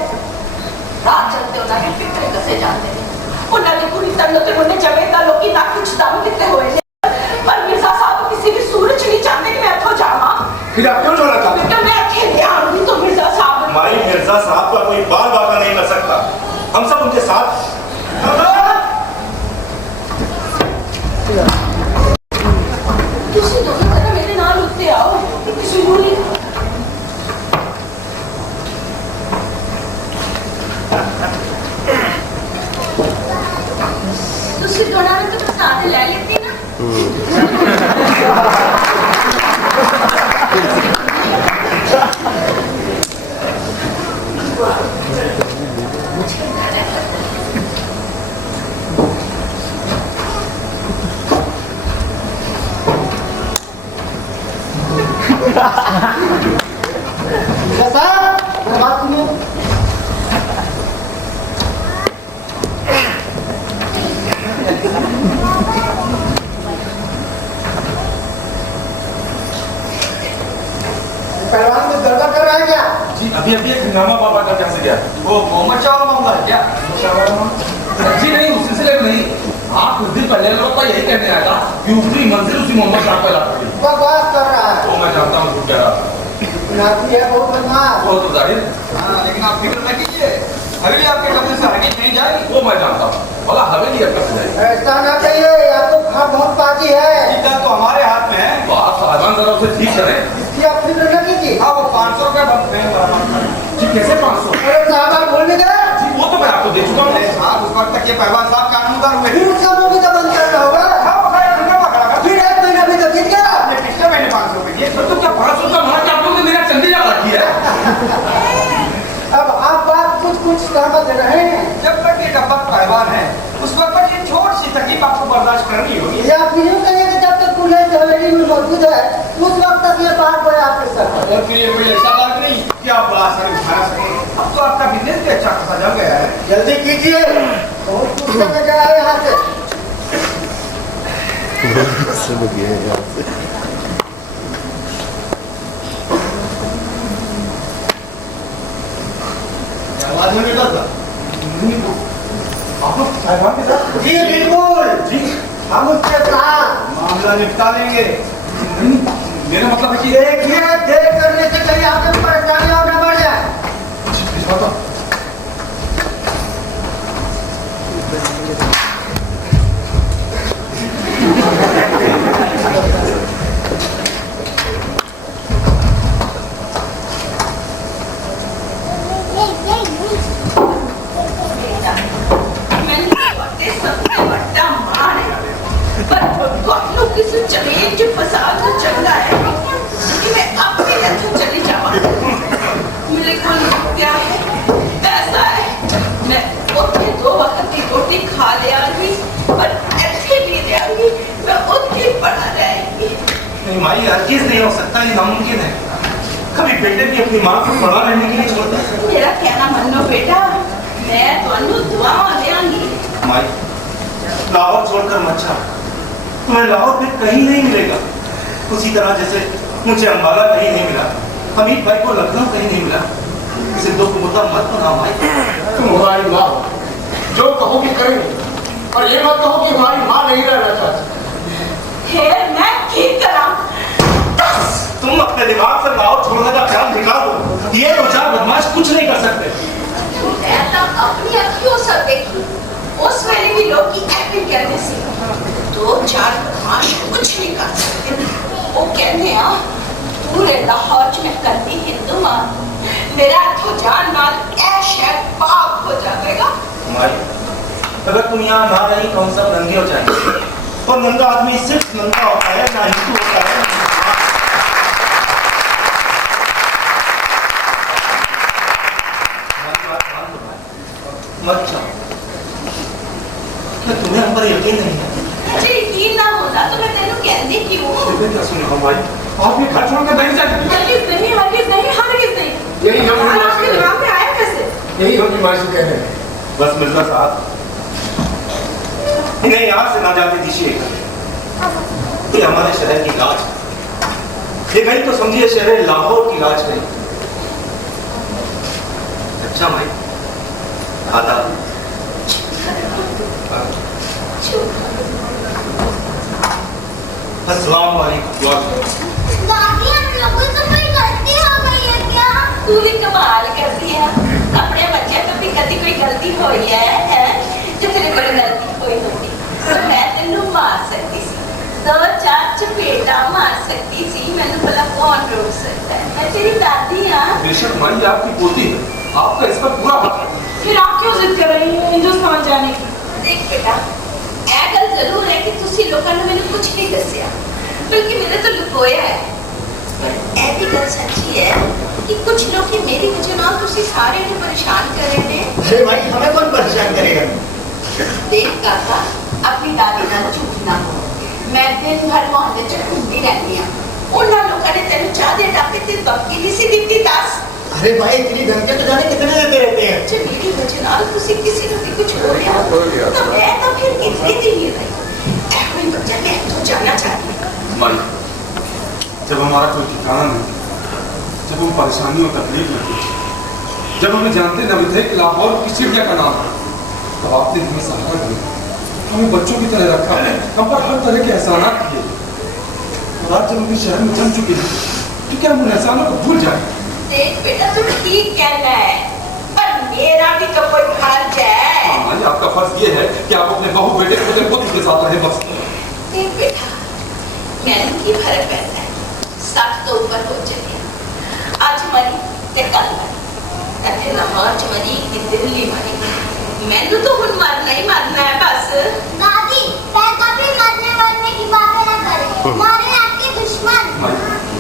रात चलते उन्होंने फिक्रे कसे जाते हैं। उन्होंने पूरी तरह से उन्हें जगह का लोग ना कुछ दम दिते हुए हैं। पर मिर्जा साहब किसी भी सूरज नहीं चाहते कि मैं इथों जावा। फिर आप क्यों छोड़ा था? बेटा मैं अकेले ध्यान दूं तो मिर्जा साहब माई, मिर्जा साहब का कोई बाल बाका नहीं कर सकता। हम सब उनके साथ। तुसी दोनों कदा मेरे नाल उत्ते आओ कि किसी को नहीं। तुसी दोनों ने तो साथ ले लेती ना। साहब बात सुनो। पहलवान को गड़बड़ कर रहा है क्या? जी अभी अभी एक नामा बाबा का कैसे गया? वो मोहम्मद शाह मामला है क्या? जी नहीं, उस सिलसिले में नहीं। आप कुछ दिन पहले लोग का यही कहने आया था कि ऊपरी मंजिल उसी मोहम्मद साहब पर लाती है। बकवास कर रहा है। वो मैं जानता हूँ उसको क्या रहा। नाती है बहुत बदमाश। वो तो जाहिर। हाँ, लेकिन आप फिक्र न कीजिए, अभी भी आपके कब्जे से हरगिज़ नहीं जाएगी। वो मैं जानता हूँ। बोला हवेली अब कैसे जाएगी? ऐसा ना कहिए, आपको घर बहुत पाजी है। सीधा उसे ठीक करें। इसकी आप फिक्र न कीजिए। हाँ वो 500 रुपया बनते हैं बराबर का। जी कैसे 500? अरे साहब आप भूल गए? जी वो तो मैं आपको दे चुका हूँ। अरे साहब उस वक्त तक ये पहलवान साहब कानूनदार हुए। फिर उसका मुंह भी तो बंद करना होगा। हाँ वो खैर ठंडा पकड़ा था। फिर 1 महीना भी तो बीत गया। आपने पिछले महीने 500 रुपये दिए। तो क्या 500 का भाड़ा क्या आप लोगों ने मेरा चंदी याद रखी है? अब आप बात कुछ समझ रहे हैं। जब तक ये डब्बा पहलवान है उस वक्त तक ये छोटी सी तकलीफ आपको बर्दाश्त करनी होगी। ये आप यूँ कहिए कि जब तक कुल्हड़ की हवेली में मौजूद है उस वक्त तक ये बात कोई आपके सर पर। और फिर ये कोई ऐसा बात नहीं कि आप बड़ा आसानी उठा सकें। अब तो आपका बिजनेस भी अच्छा खासा जम गया है। जल्दी कीजिए बहुत कुछ समझ आया यहाँ से। आवाज में निकल था। आप लोग पहलवान के साथ? जी बिल्कुल जी हम उसके साथ मामला निपटा लेंगे। मेरा मतलब है कि देखिए देर करने से कहीं आपको परेशानी और न बढ़ जाए। इस बात का- नहीं माई हर चीज नहीं हो सकता, ये नामुमकिन है। कभी बेटे भी अपनी माँ को बड़ा रहने के लिए छोड़ता है। मेरा कहना मानो बेटा, मैं तो दुआ देंगी। माई लाहौर छोड़कर मत जाओ, तुम्हें लाहौर में कहीं नहीं मिलेगा। उसी तरह जैसे मुझे अम्बाला कहीं नहीं मिला, हमीद भाई को लखनऊ कहीं नहीं मिला। इसे दुख मुद्दा मत बनाओ माई। तुम हमारी माँ हो, जो कहोगी करेंगे, और ये मत कहो कि हमारी माँ नहीं रहना चाहती। मैं की करा? तुम अपने दिमाग से लाहौर छोड़ने का ख्याल निकाल दो। ये दो चार बदमाश कुछ नहीं कर सकते। मैं तो अपनी अखियों से देखी उस वेले भी लोग की एक्टिंग करने से 2-4 बदमाश कुछ नहीं कर सकते। वो कहते हैं पूरे लाहौर में करती हिंदू माँ, मेरा तो जान माल ऐश है पाप हो जाएगा। माई अगर तुम यहाँ ना रही कौन सा नंगे हो जाएंगे, और नंगा आदमी सिर्फ नंगा होता है, ना हिंदू होता है। मत जाओ, क्या तुम्हें हम पर यकीन नहीं है? मुझे यकीन ना होता तो मैं तेनू कहती क्यों? क्या सुन रहा हूँ भाई, आप ये घर छोड़कर नहीं जाएंगे? हरगिज़ नहीं, हरगिज़ नहीं, हरगिज़ नहीं। यही हम आज आपके दिमाग में आया कैसे? यही हम बीमारी से कह रहे हैं। बस मिर्जा साहब इन्हें यहाँ से ना जाते दीजिएगा। ये हमारे शहर की लाज है। ये नहीं तो समझिए शहर लाहौर की लाज नहीं। अच्छा भाई आता अस्सलाम वालेकुम। दादी हम लोगों से कोई गलती हो गई है क्या? तू भी कमाल करती है, अपने बच्चे को भी कभी कोई गलती हुई है जो तेरे को गलती हुई होती तो मैं तेनू मार सकती सी, 2-4 चपेटा मार सकती सी, मैंने भला कौन रोक सकता है? मैं तेरी दादी हाँ। बेशक माई आपकी पोती है, आपका इस पर पूरा हक है। फिर आप क्यों जिद कर रही हैं हिंदुस्तान जाने की? देख बेटा, ਇਹ ਗੱਲ ਜ਼ਰੂਰ ਹੈ ਕਿ ਤੁਸੀਂ ਲੋਕਾਂ ਨੇ ਮੈਨੂੰ ਕੁਝ ਨਹੀਂ ਦੱਸਿਆ, ਬਲਕਿ ਮੇਰੇ ਤੋਂ ਲੁਕੋਇਆ ਹੈ। ਪਰ ਇਹ ਵੀ ਗੱਲ ਸੱਚੀ ਹੈ कि कुछ लोग मेरी वजह नाल तुसी सारे ने परेशान कर रहे हैं। अरे भाई हमें कौन परेशान करेगा? देख काका, अपनी दादी नाल झूठ ना हो। मैं दिन भर मोहल्ले च घूमती रहती हां, उन्हां लोकां ने तेनू चाह दे टाके ते बाकी नहीं सी दित्ती। दस अरे भाई इतनी धमकी तो जाने कितने देते रहते हैं? जे मेरी वजह नाल तुसी किसी को भी कुछ हो गया तो मैं तो फिर कितनी दी है भाई। ऐ बच्चा मैं तो जाना चाहती हूं। माई जब हमारा कोई ठिकाना नहीं, जब हम परेशानी और तकलीफ में थे, जब हमें जानते न भी थे कि लाहौर किस चिड़िया का नाम है, तो आपने हमें सहारा दिया, हमें बच्चों की तरह रखा, हम पर हर तरह के एहसानात किए। और आज जब हम इस शहर में चल चुके हैं तो क्या हम उन एहसानों को भूल जाए? देख बेटा, तुम ठीक कहना है, पर मेरा भी तो कोई फर्ज है। माई आपका फर्ज ये है कि आप अपने बहू बेटे पुत्र पुत्र के साथ रहें बस। देख बेटा, मैंने की फर्क पैदा है, 60 तो ऊपर हो चली। आज मरी ते कल मरी, ते लाहौर च मरी कि दिल्ली मरी, मैनू तो हुन मरना ही मरना है बस। दादी मैं कभी मरने वरने की बातें न करें, मारे आपके दुश्मन।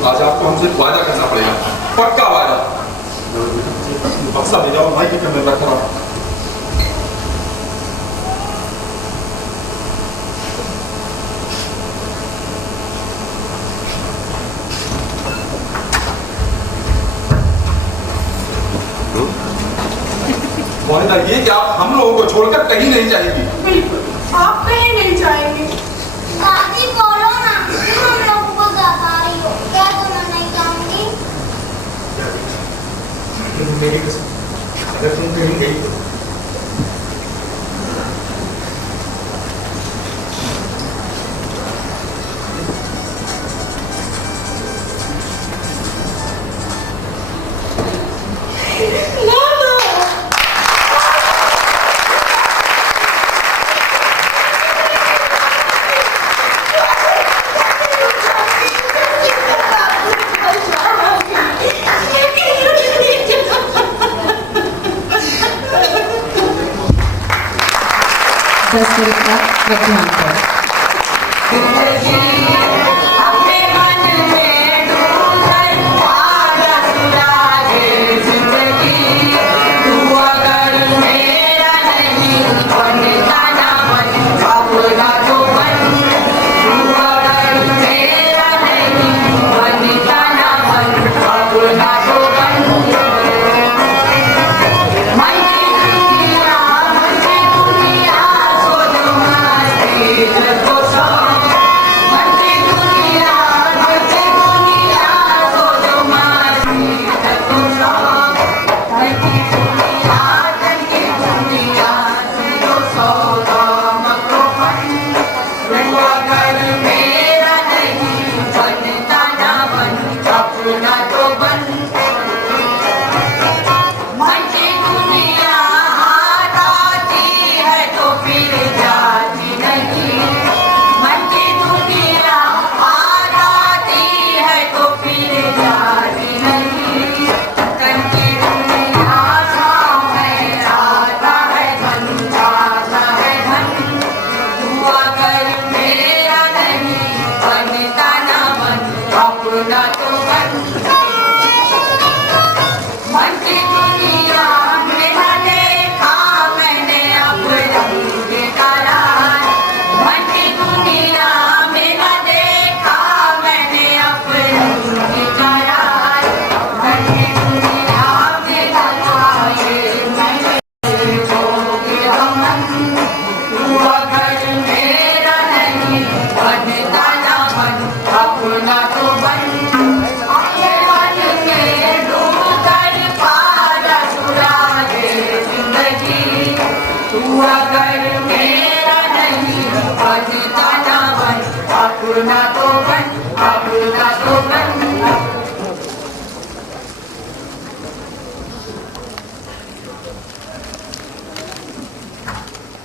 आज आपको हमसे वादा करना पड़ेगा, पक्का वादा। बक्सा ले जाओ, भाई की कमरे में रखा रहा। वादा ये कि आप हम लोगों को छोड़कर कहीं नहीं जाएंगी। बिल्कुल, आप कहीं नहीं जाएंगे। दादी बोलो ना, तुम हम लोगों को ज्यादा रही हो, क्या तुम नहीं जाऊंगी? मेरी कसम, अगर तुम कहीं गई तो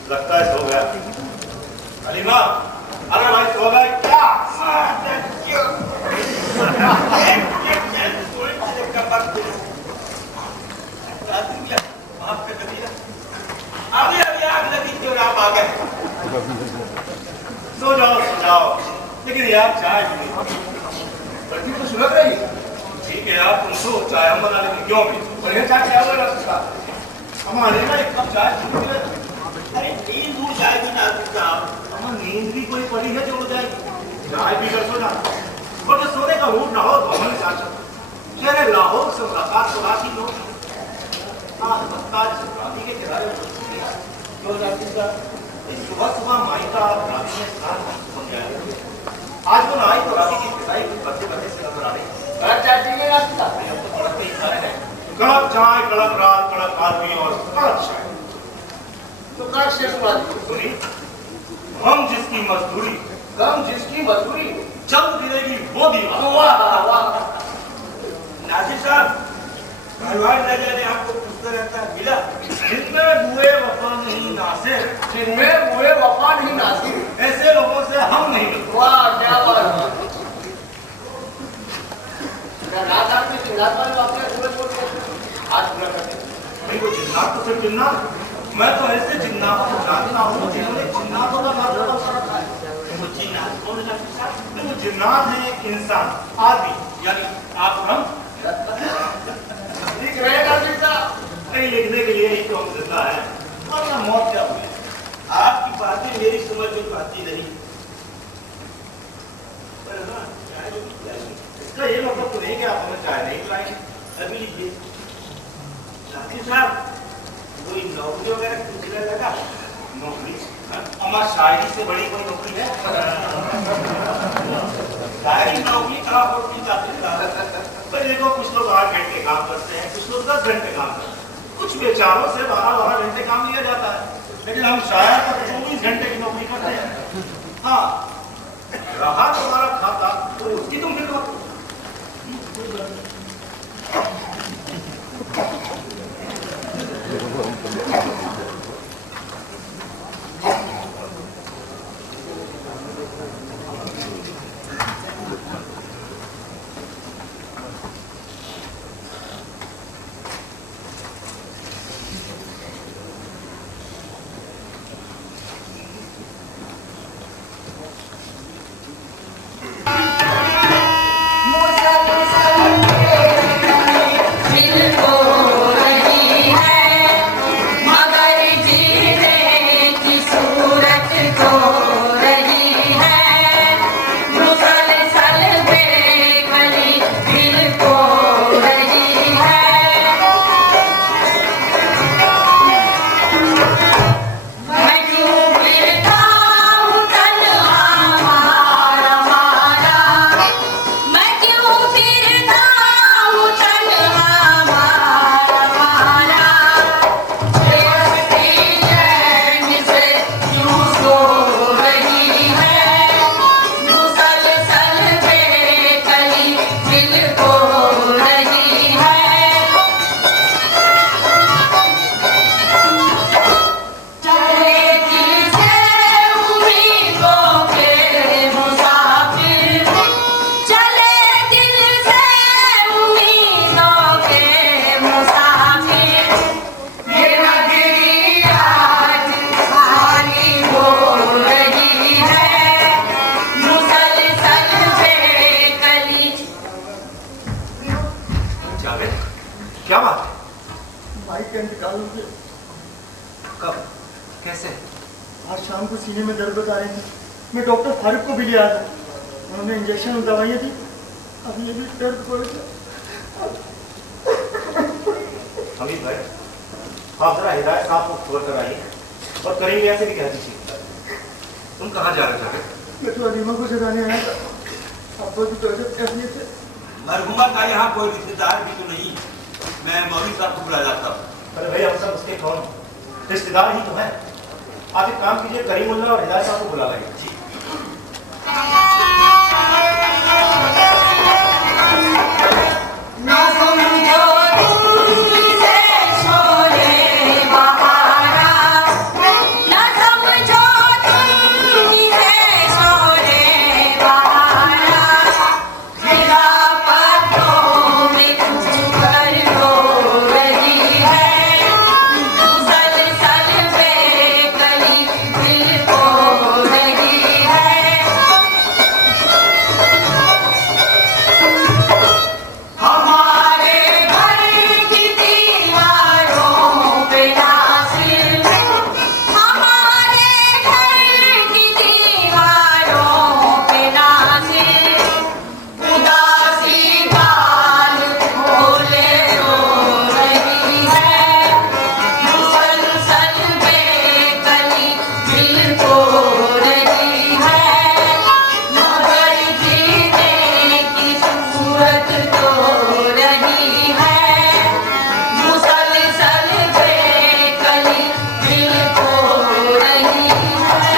लगता है सो गया। अलीमा, अरे भाई सो गए क्या? सो जाओ, लेकिन यार चाय बल्कि तो सुलग रही। ठीक है यार, तुम सो, चाय हम बना लेंगे, क्यों भी बढ़िया चाय क्या हुआ उसका? हमारे ना एक कप चाय छूट गया। अरे नींद दूर जाएगी ना साहब, हमारी नींद भी कोई पड़ी है जो उड़ जाएगी। चाय पीकर सोना, और जो सोने का मूड ना हो तो हमारे साथ शहर लाहौर से मुलाकात तो रात ही लो। शादी के किराए सुबह सुबह माई का राती में स्नान बन गया। आज वो नाई तो राती की पिटाई बच्चे बच्चे से नजर आ रही। कड़क चाय, कड़क रात, कड़क आदमी और कड़क चाय। तो कड़क शेष सुनी, हम जिसकी मजदूरी, कम जिसकी मजदूरी जल्द गिरेगी वो दीवार। वाह वाह। नासिर साहब, भगवान नजर आपको पूछता रहता है, मिला? जिनमें बुए वफा नहीं नासिर, जिनमें बुए वफा नहीं नासिर, ऐसे लोगों से हम नहीं मिलते। वाह क्या बात। मिस्टर जिन्नात, मैं तो ऐसे जिन्नात को जानता हूँ जिन्होंने जिन्नातों का मर्तबा कर रखा है। वो जिन्नात कौन है डॉक्टर साहब? नहीं, वो जिन्नात है एक इंसान, आदमी, यानी आप हम। लिख रहे हैं डॉक्टर साहब? नहीं, लिखने के लिए ही तो हम जिंदा है, वरना मौत क्या हुई। आपकी बातें मेरी समझ में पाती नहीं। पर हाँ, चाय तो पिलाइए। इसका ये मतलब तो नहीं कि आप हमें चाय नहीं पिलाएंगे। अभी लीजिए। डॉक्टर साहब, कोई नौकरी वगैरह पूछने लगा? नौकरी? हमारी शायरी से बड़ी कोई नौकरी है? सारी नौकरी कहाँ होती जाती है? पर देखो, कुछ लोग 8 घंटे काम करते हैं, कुछ लोग 10 घंटे काम करते हैं, कुछ बेचारों से 12-12 घंटे काम लिया जाता है, लेकिन हम शायर तक 24 घंटे की नौकरी करते हैं। हाँ, रहा तुम्हारा खाता तो उसकी तुम फिक्र मत करो। क्या बात है? भाई का इंतकाल हो गया। कब? कैसे? आज शाम को सीने में दर्द बता रहे थे। मैं डॉक्टर फारूक को भी ले आया था, उन्होंने इंजेक्शन और दवाइयाँ दी। अब ये भी दर्द बढ़ गया। हमीद भाई, आप जरा हिदायत साहब को खबर कराइए और करेंगे ऐसे भी कह दीजिए। तुम कहाँ जा रहे थे? मैं तो अलीमा को जगाने आया था। आपको की तबीयत कैसी है? मरहुमा का यहाँ कोई रिश्तेदार भी तो नहीं, मैं मौलवी साहब को बुला लाता हूँ। अरे भाई, हम सब उसके कौन रिश्तेदार ही तो हैं। आप एक काम कीजिए, करीमुल्लाह और हिदायत साहब को बुला लाइए। ना समझो तुमसे छोड़े बहारा, ना समझो तुमसे छोड़े बहारा, मेरा पत्तों में कुछ कर रो रही है, मुसलसल बेकली दिल को रही है। हमारे घर की दीवारों पे नाज़िल, हमारे घर की दीवारों पे नाज़िल, उदासी बाल खोले रो रही है, मुसलसल बेकली दिल को रही है, मगर जीने की सूरत तो रही है, मुसलसल बेकली दिल को रही है।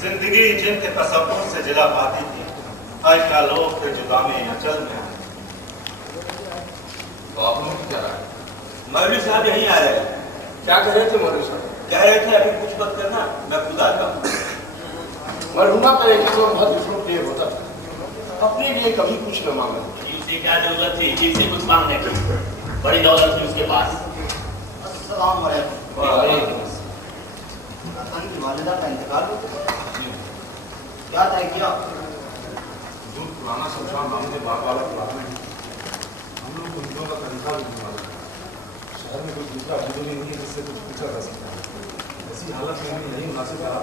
जिंदगी जिनके तसव्वुर से जिला पाती थी, आज क्या लोग थे जुदा में अचल में। तो आप लोग क्या राय? मौलवी साहब यहीं आ रहे हैं। क्या कह रहे थे मौलवी साहब? कह रहे थे अभी कुछ मत करना, मैं खुद आता हूँ। मरहुमा करे कि तो बहुत दूसरों प्रिय होता था, अपने लिए कभी कुछ न मांगा। उसे क्या जरूरत थी चीज से कुछ मांगने की? बड़ी दौलत थी उसके पास। अस्सलाम वालेकुम। खान की वालिदा का इंतकाल हो गया। क्या तय किया? जो पुराना शमशान नाम के बाग वाला प्लाट में हम लोग को हिंदुओं का तरीका भी नहीं मालूम। शहर में कुछ दूसरा हिंदू नहीं है जिससे कुछ पूछा जा सकता है। ऐसी हालत में हमें नहीं मुनासिब रहा,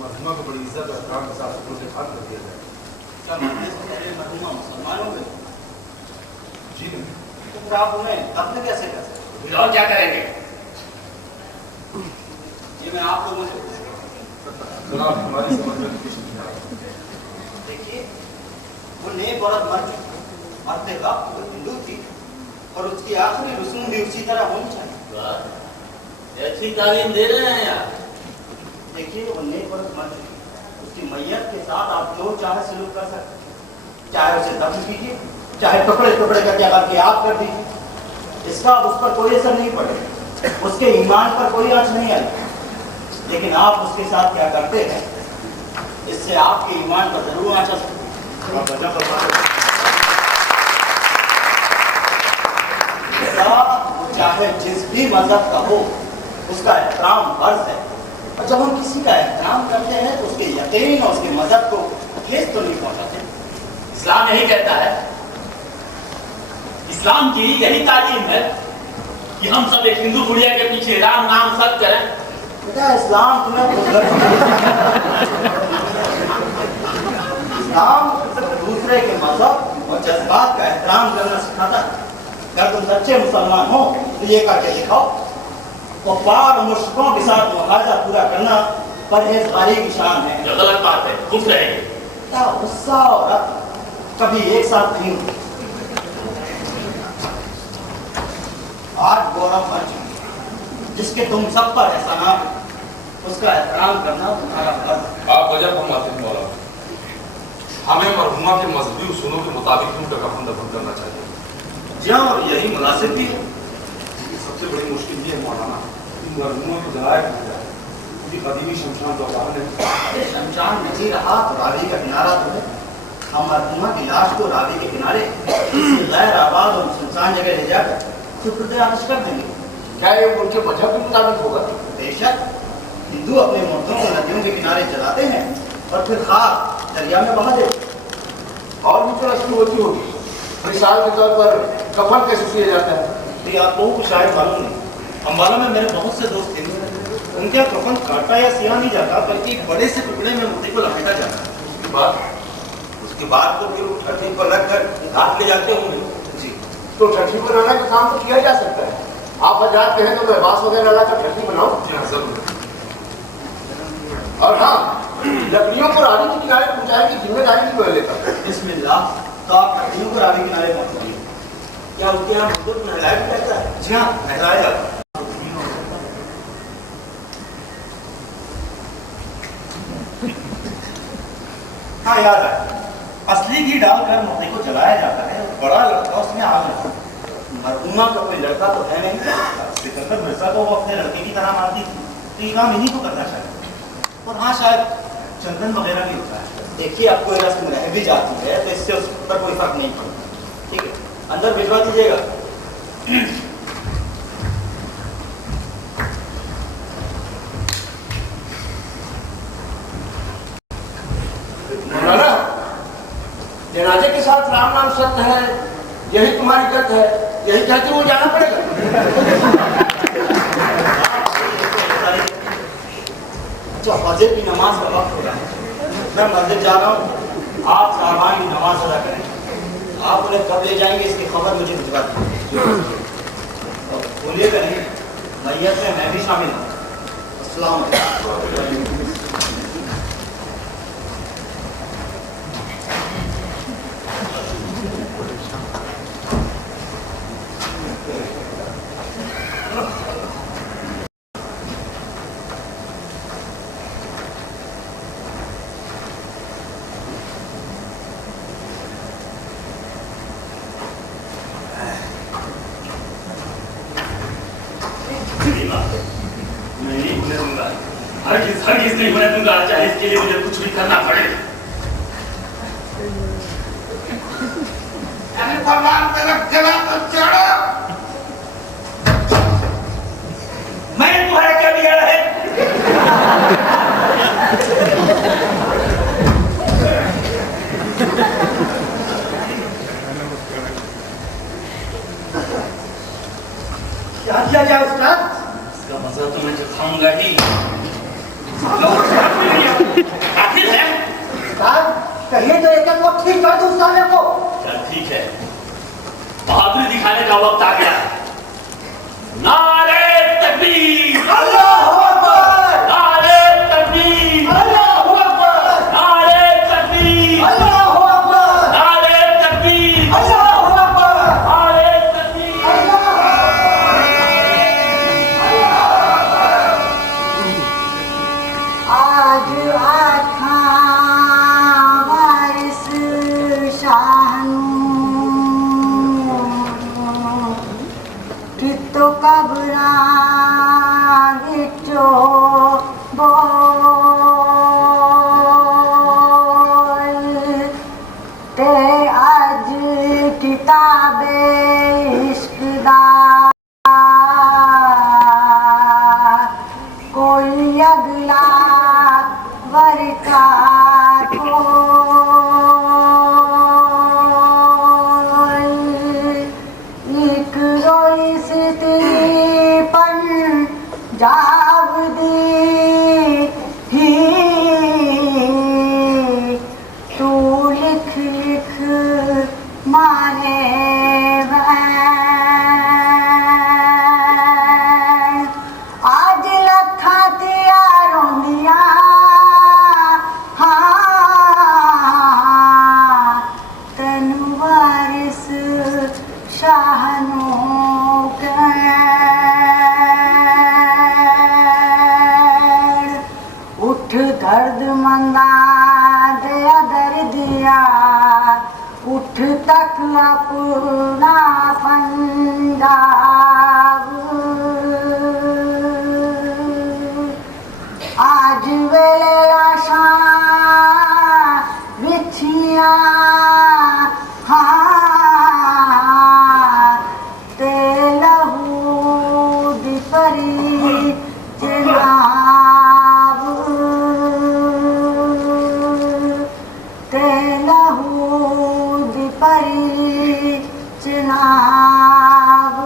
मरहुमा को बड़ी इज्जत और एहतराम के साथ शुक्र से खान कर दिया जाए। क्या मानने से पहले मरहुमा मुसलमान हो गए? जी नहीं। तो फिर आप उन्हें दफन कैसे कर सकते? फिर और क्या करेंगे? ये मैं आप लोगों से जनाब हमारी समझ में कुछ नहीं आ रहा। देखिए, वो नेक औरत मर चुकी, मरते वक्त वो हिंदू थी और उसकी आखिरी रस्म भी उसी तरह होनी चाहिए। अच्छी तालीम दे रहे हैं यार। देखिए, वो नेक औरत मर चुकी, उसकी मैयत के साथ आप जो चाहे सलूक कर सकते, चाहे उसे दफन कीजिए, चाहे टुकड़े टुकड़े करके करके आप कर दीजिए। इसका उस पर कोई असर नहीं पड़ेगा, उसके ईमान पर कोई आंच नहीं आएगी। लेकिन आप उसके साथ क्या करते हैं, इससे आपके ईमान पर जरूर आंच आ सकती है। चाहे जिस भी मजहब का हो, उसका एहतराम फर्ज है। और जब हम किसी का एहतराम करते हैं तो उसके यकीन और उसके मजहब को ठेस तो नहीं पहुंचाते। इस्लाम यही कहता है, इस्लाम की यही तालीम है कि हम सब एक हिंदू बुढ़िया के पीछे राम नाम सब करें। बेटा, इस्लाम तुम्हें इस्लाम दूसरे के मजहब और जज्बात का एहतराम करना सिखाता है। अगर तुम सच्चे मुसलमान हो तो ये करके दिखाओ। कुफ्फार और मुश्रिकों के साथ मुआहदा पूरा करना परहेजगारी की शान है। जो गलत बात है, खुश रहेंगे। क्या गुस्सा और रक्त कभी एक साथ नहीं होते। आज गौरव मर चुकी, जिसके तुम सब पर एहसानात, उसका एहतराम करना तुम्हारा फर्ज है। आप वजह फरमाते हैं मौलाना, हमें मरहुमा के मजहबी उसूलों के मुताबिक उनका कफन दफन करना चाहिए। जी हाँ, और यही मुनासिब भी है। सबसे बड़ी मुश्किल ये है मौलाना कि मरहुमा को जलाया क्यों जाए? क्योंकि कदीमी शमशान तो बाहर है। शमशान नहीं रहा तो रावी का किनारा तो है। हम मरहुमा की लाश को रावी के किनारे किसी गैर आबाद और सुनसान जगह ले जाकर सुपुर्द आतिश कर देंगे। क्या ये उनके मजहब के मुताबिक होगा? बेशक, हिंदू अपने मुर्दों को नदियों के किनारे जलाते हैं और फिर खाक दरिया में बहा देते। और भी तो रस्म होती होगी। मिसाल के तौर पर कफन कैसे किया जाता है? तो आप लोगों को शायद मालूम नहीं, अम्बाला में मेरे बहुत से दोस्त थे। उनके यहाँ कफन काटा या सिया नहीं जाता, बल्कि एक बड़े से टुकड़े में मुर्दे को लपेटा जाता है। उसके बाद तो फिर ठठी पर रखकर हाथ ले जाते होंगे। जी, तो ठठी बनाने का काम तो किया जा सकता है। आप आजाद कहें तो मैं बांस वगैरह लाकर ठठी बनाऊं। जी हाँ, जरूर। और हाँ, लकड़ियों को रावी के किनारे पहुंचाने की जिम्मेदारी भी मैं लेता हूँ। बिस्मिल्लाह, तो आप लकड़ियों को रावी किनारे पहुंचाइए। क्या उनके यहाँ मुर्दों को नहलाया भी जाता है? जी हाँ, नहलाया जाता है। हाँ, याद आया, असली घी डालकर मुर्दे को जलाया जाता है। बड़ा लड़का उसमें आग लगा। मरहुमा का कोई लड़का तो है नहीं। सिकंदर मिर्जा को वो अपने लड़के की तरह मारती थी, तो ये काम इन्हीं को करना चाहिए। और हाँ, शायद चंदन वगैरह भी होता है। देखिए, अब कोई रस्म रह भी जाती है तो इससे उस पर कोई फर्क नहीं पड़ता। ठीक है, अंदर भिजवा दीजिएगा। मौलाना, जनाजे के साथ राम नाम सत्य है, यही तुम्हारी गत है, यही कहते हुए जाना पड़ेगा। जो फजर की नमाज का वक्त हो रहा है, मैं मस्जिद जा रहा हूँ। आप साहबान की नमाज अदा करें। आप उन्हें कब ले जाएंगे इसकी खबर मुझे भिजवा दीजिए। बोलिएगा नहीं, मैयत में मैं भी शामिल हूँ। अस्सलाम वालेकुम। नहीं होने दूंगा, चाहे इसके लिए मुझे कुछ भी करना पड़े। भगवान मेरा गला तो चढ़ो। मैंने तुम्हारा क्या बिगाड़ा है? क्या किया जाए उस्ताद? इसका मजा तो मैं चखाऊंगा ही। आखिर है उस्ताद कहिए तो एक वक्त ठीक कर दूं साले को। चल ठीक है, बहादुरी दिखाने का वक्त आ गया। नारे तकबीर, अल्लाहू अकबर, नारे तकबीर, अल्लाहू अकबर, नारे तकबीर, अल्लाहू अकबर, नारे तकबीर, अल्लाहू अकबर, नारे तकबीर। आज आठा वारिस शाहनू कितो कबरा विचो बोल ते आज किताबे इश्क दा कोई अगला वर्षा एक रोई स्थिति पंजाब दी ही तू लिख लिख मारे आज लखा तियारों दिया हाँ तन वारिस शाहनो उठ दर्द मंदा दया दर्दिया उठ तक अपना पंजाब आज वेले आशा बिछिया हाँ ते लहू दी परी जनाब ते लहू दी परी जनाब।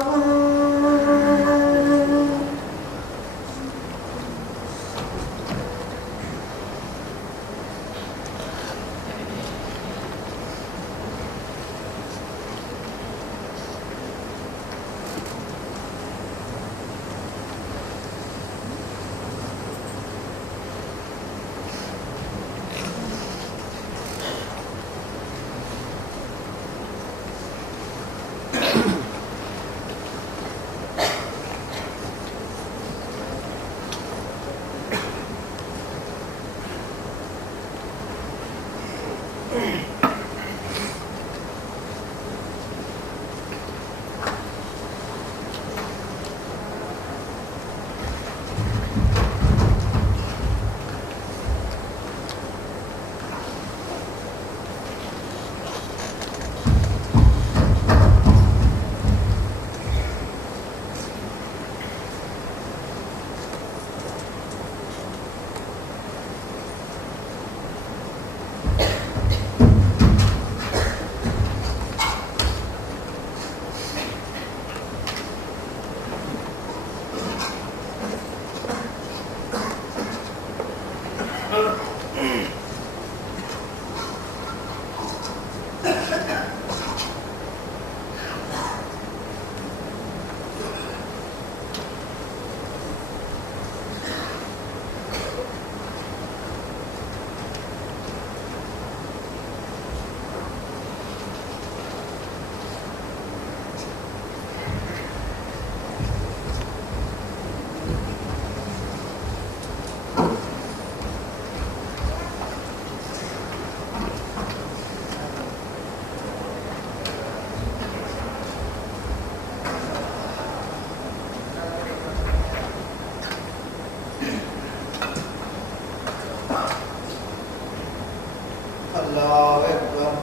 अल्लाह अकबर।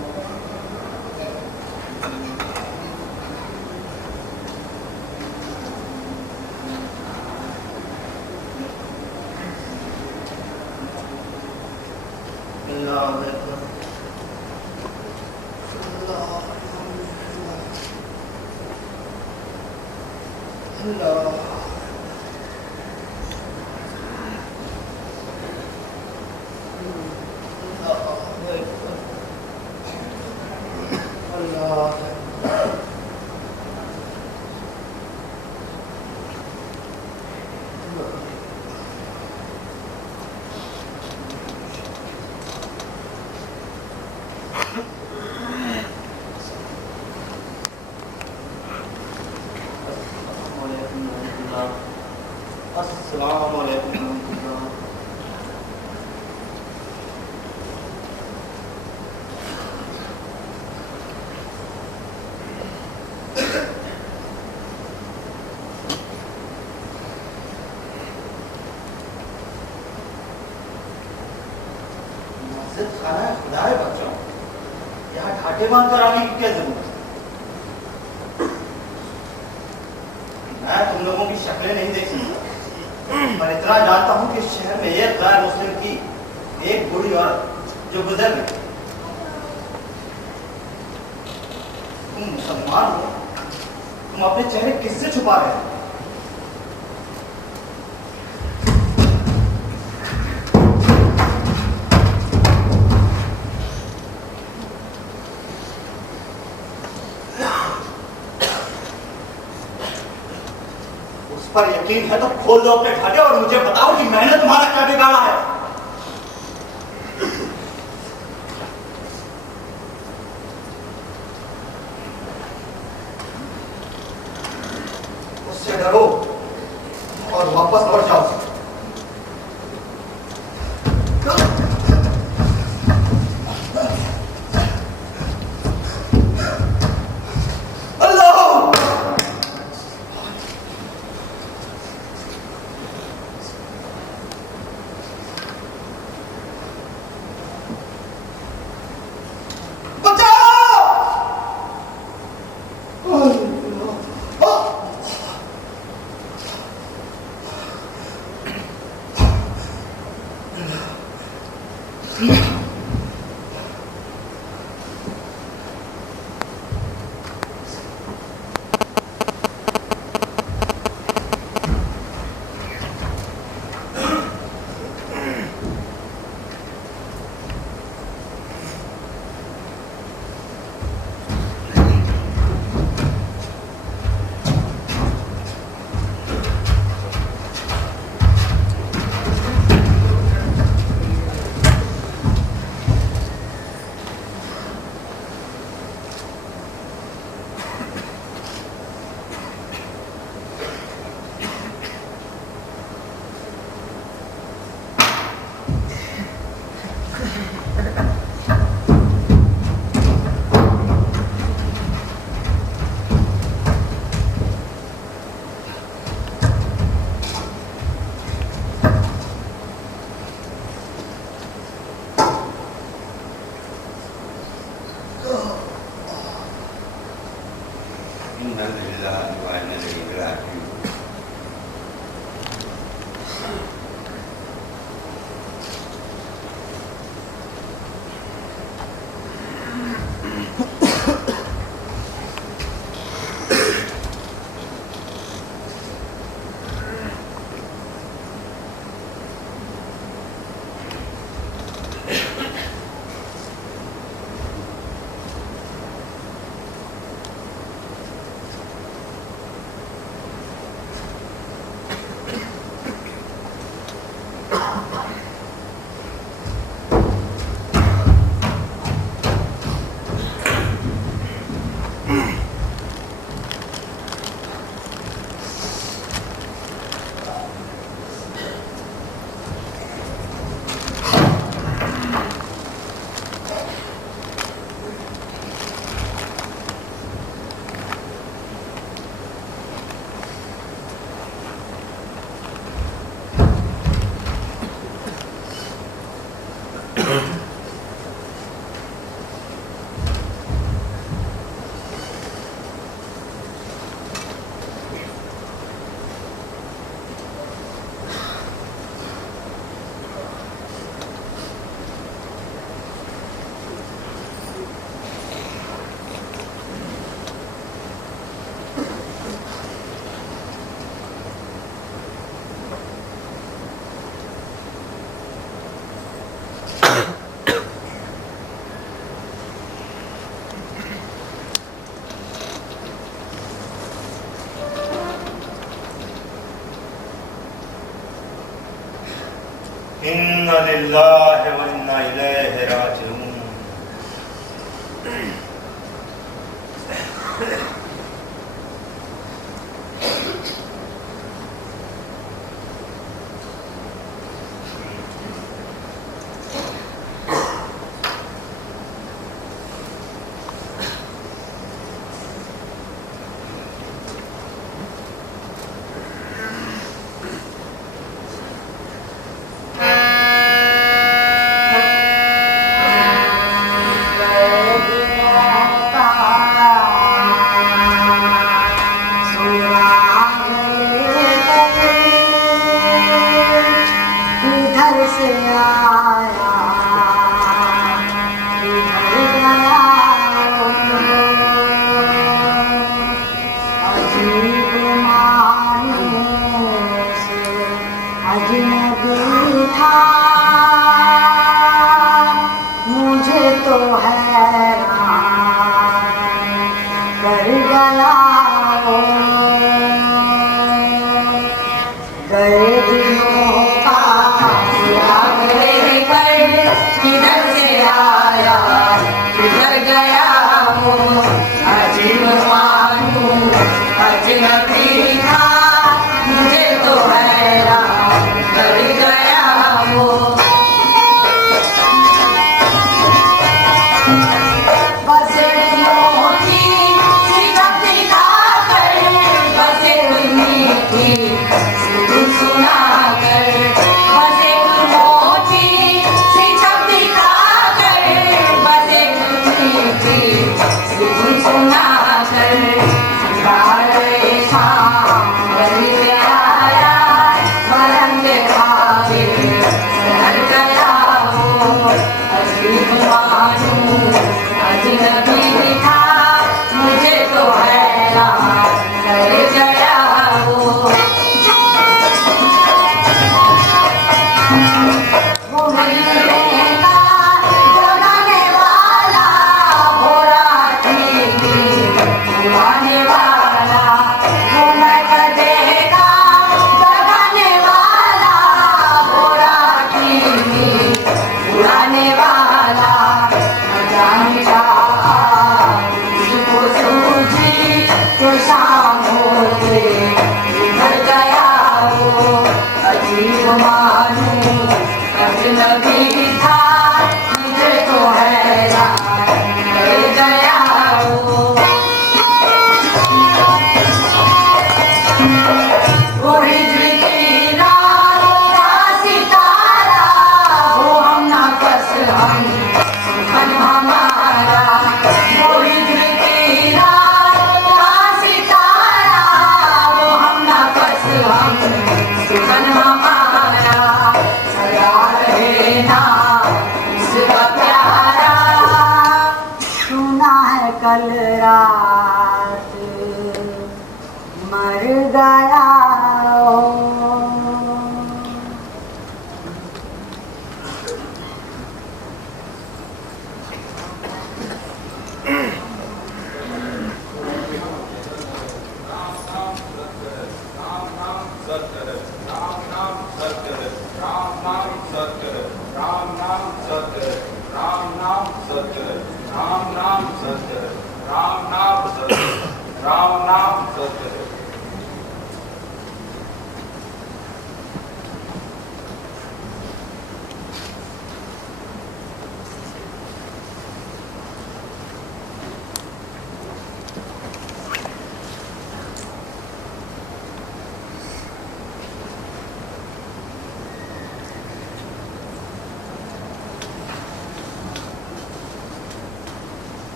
अल्लाह अकबर। अल्लाह अस्सलाम वालेकुम। मस्जिद खाना है खुदा है बच्चों, यहाँ घाटे बांध कर आने की क्या जरूरत है? मैं तुम लोगों की शक्लें नहीं देख सकता, पर इतना जानता हूँ कि शहर में एक गैर मुस्लिम की एक बूढ़ी औरत जो गुजर गई। तुम मुसलमान हो, तुम अपने चेहरे किससे छुपा रहे हो? पर यकीन है तो खोल दो अपने घाटे और मुझे बताओ कि मैंने तुम्हारा क्या बिगाड़ा है। उससे डरो और वापस लौट जाओ। लिल्लाहि व इन्ना इलैहि राजिऊन।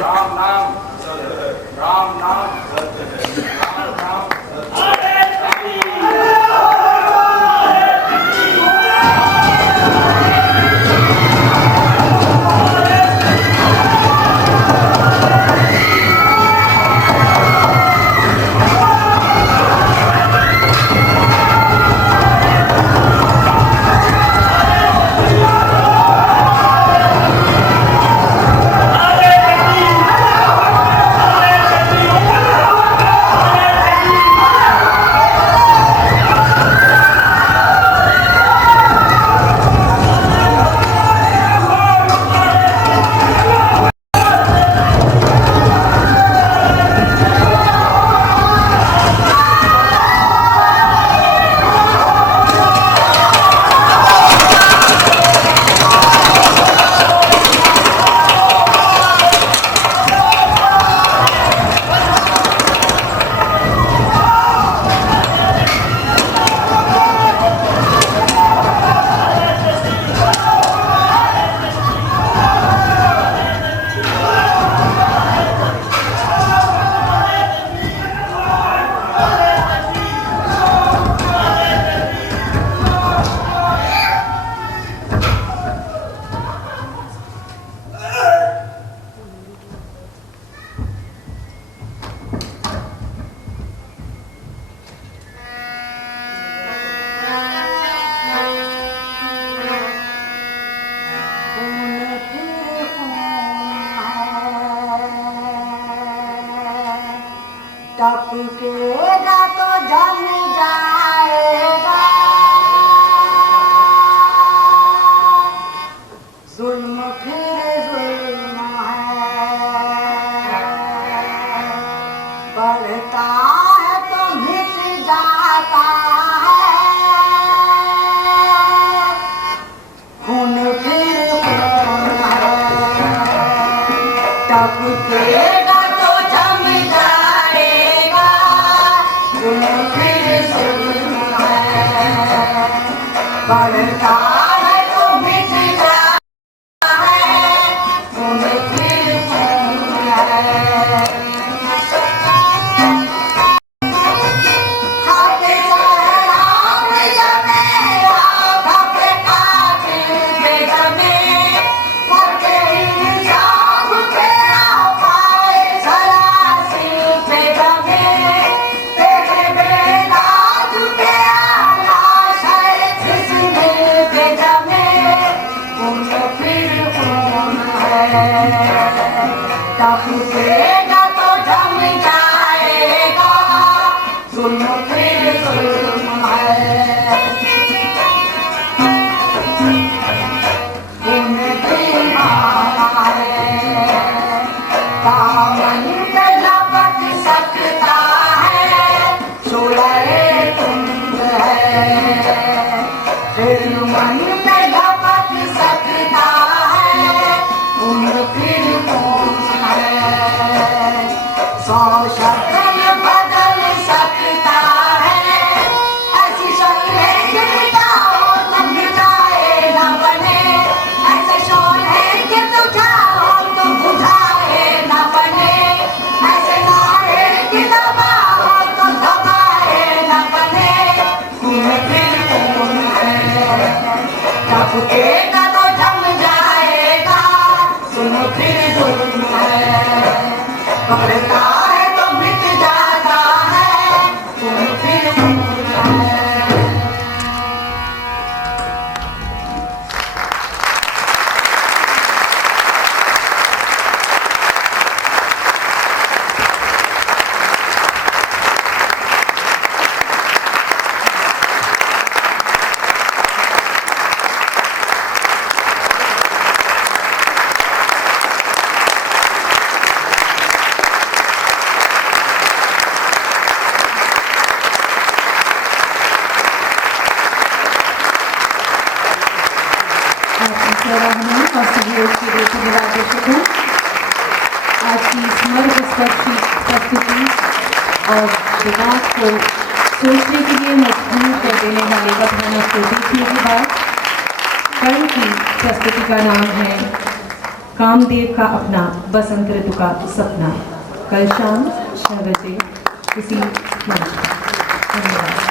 राम नाम सत्य है, राम नाम सत्य है, राम नाम सत्य है। अरे फिर जुल्म है, बढ़ता है तो मिट जाता है, तुम्हें फिर जुल्म है। खाते शराब जमे, खाते कातिल बेदमे, खाते इंसाफ पे आपाए सरासी पे दमे, तेरे बेदाग पे आलाश है जिस्म पे दमे, तुम्हें फिर खून है। तपसेगा तो जम जाएगा, जुल्म फिर जुल्म है। तुम्हें फिर मारा है, दामन पे लपक सकता है, शोले तुम है, फिर मन पे लपक सकता है, उम्र फिर कौन है। 100 शक्ल बदल सकता है, ऐसी शक्लें कि मिटाओ तुम मिटाए न बने, ऐसे शोले कि तुम जाओ तुम बुझाए न बने, ऐसे नारे कि दबाओ तुम दबाए न बने, तुम्हें फिर कौन है। टपकेगा तो जम जाएगा, सुनो फिर जुल्म है, बढ़ता है तो मिट जाता है, तुम्हें फिर कौन है। रहमान और सहयोग के लिए धन्यवाद दर्शकों। आज की स्मरणस्पर्शी प्रस्तुति और दिमाग को सोचने के लिए मजबूर कर देने वाले बधाना को देखने के बाद कल की प्रस्तुति का नाम है कामदेव का अपना बसंत ऋतु का सपना। कल शाम 6 बजे इसी मंच पर। धन्यवाद।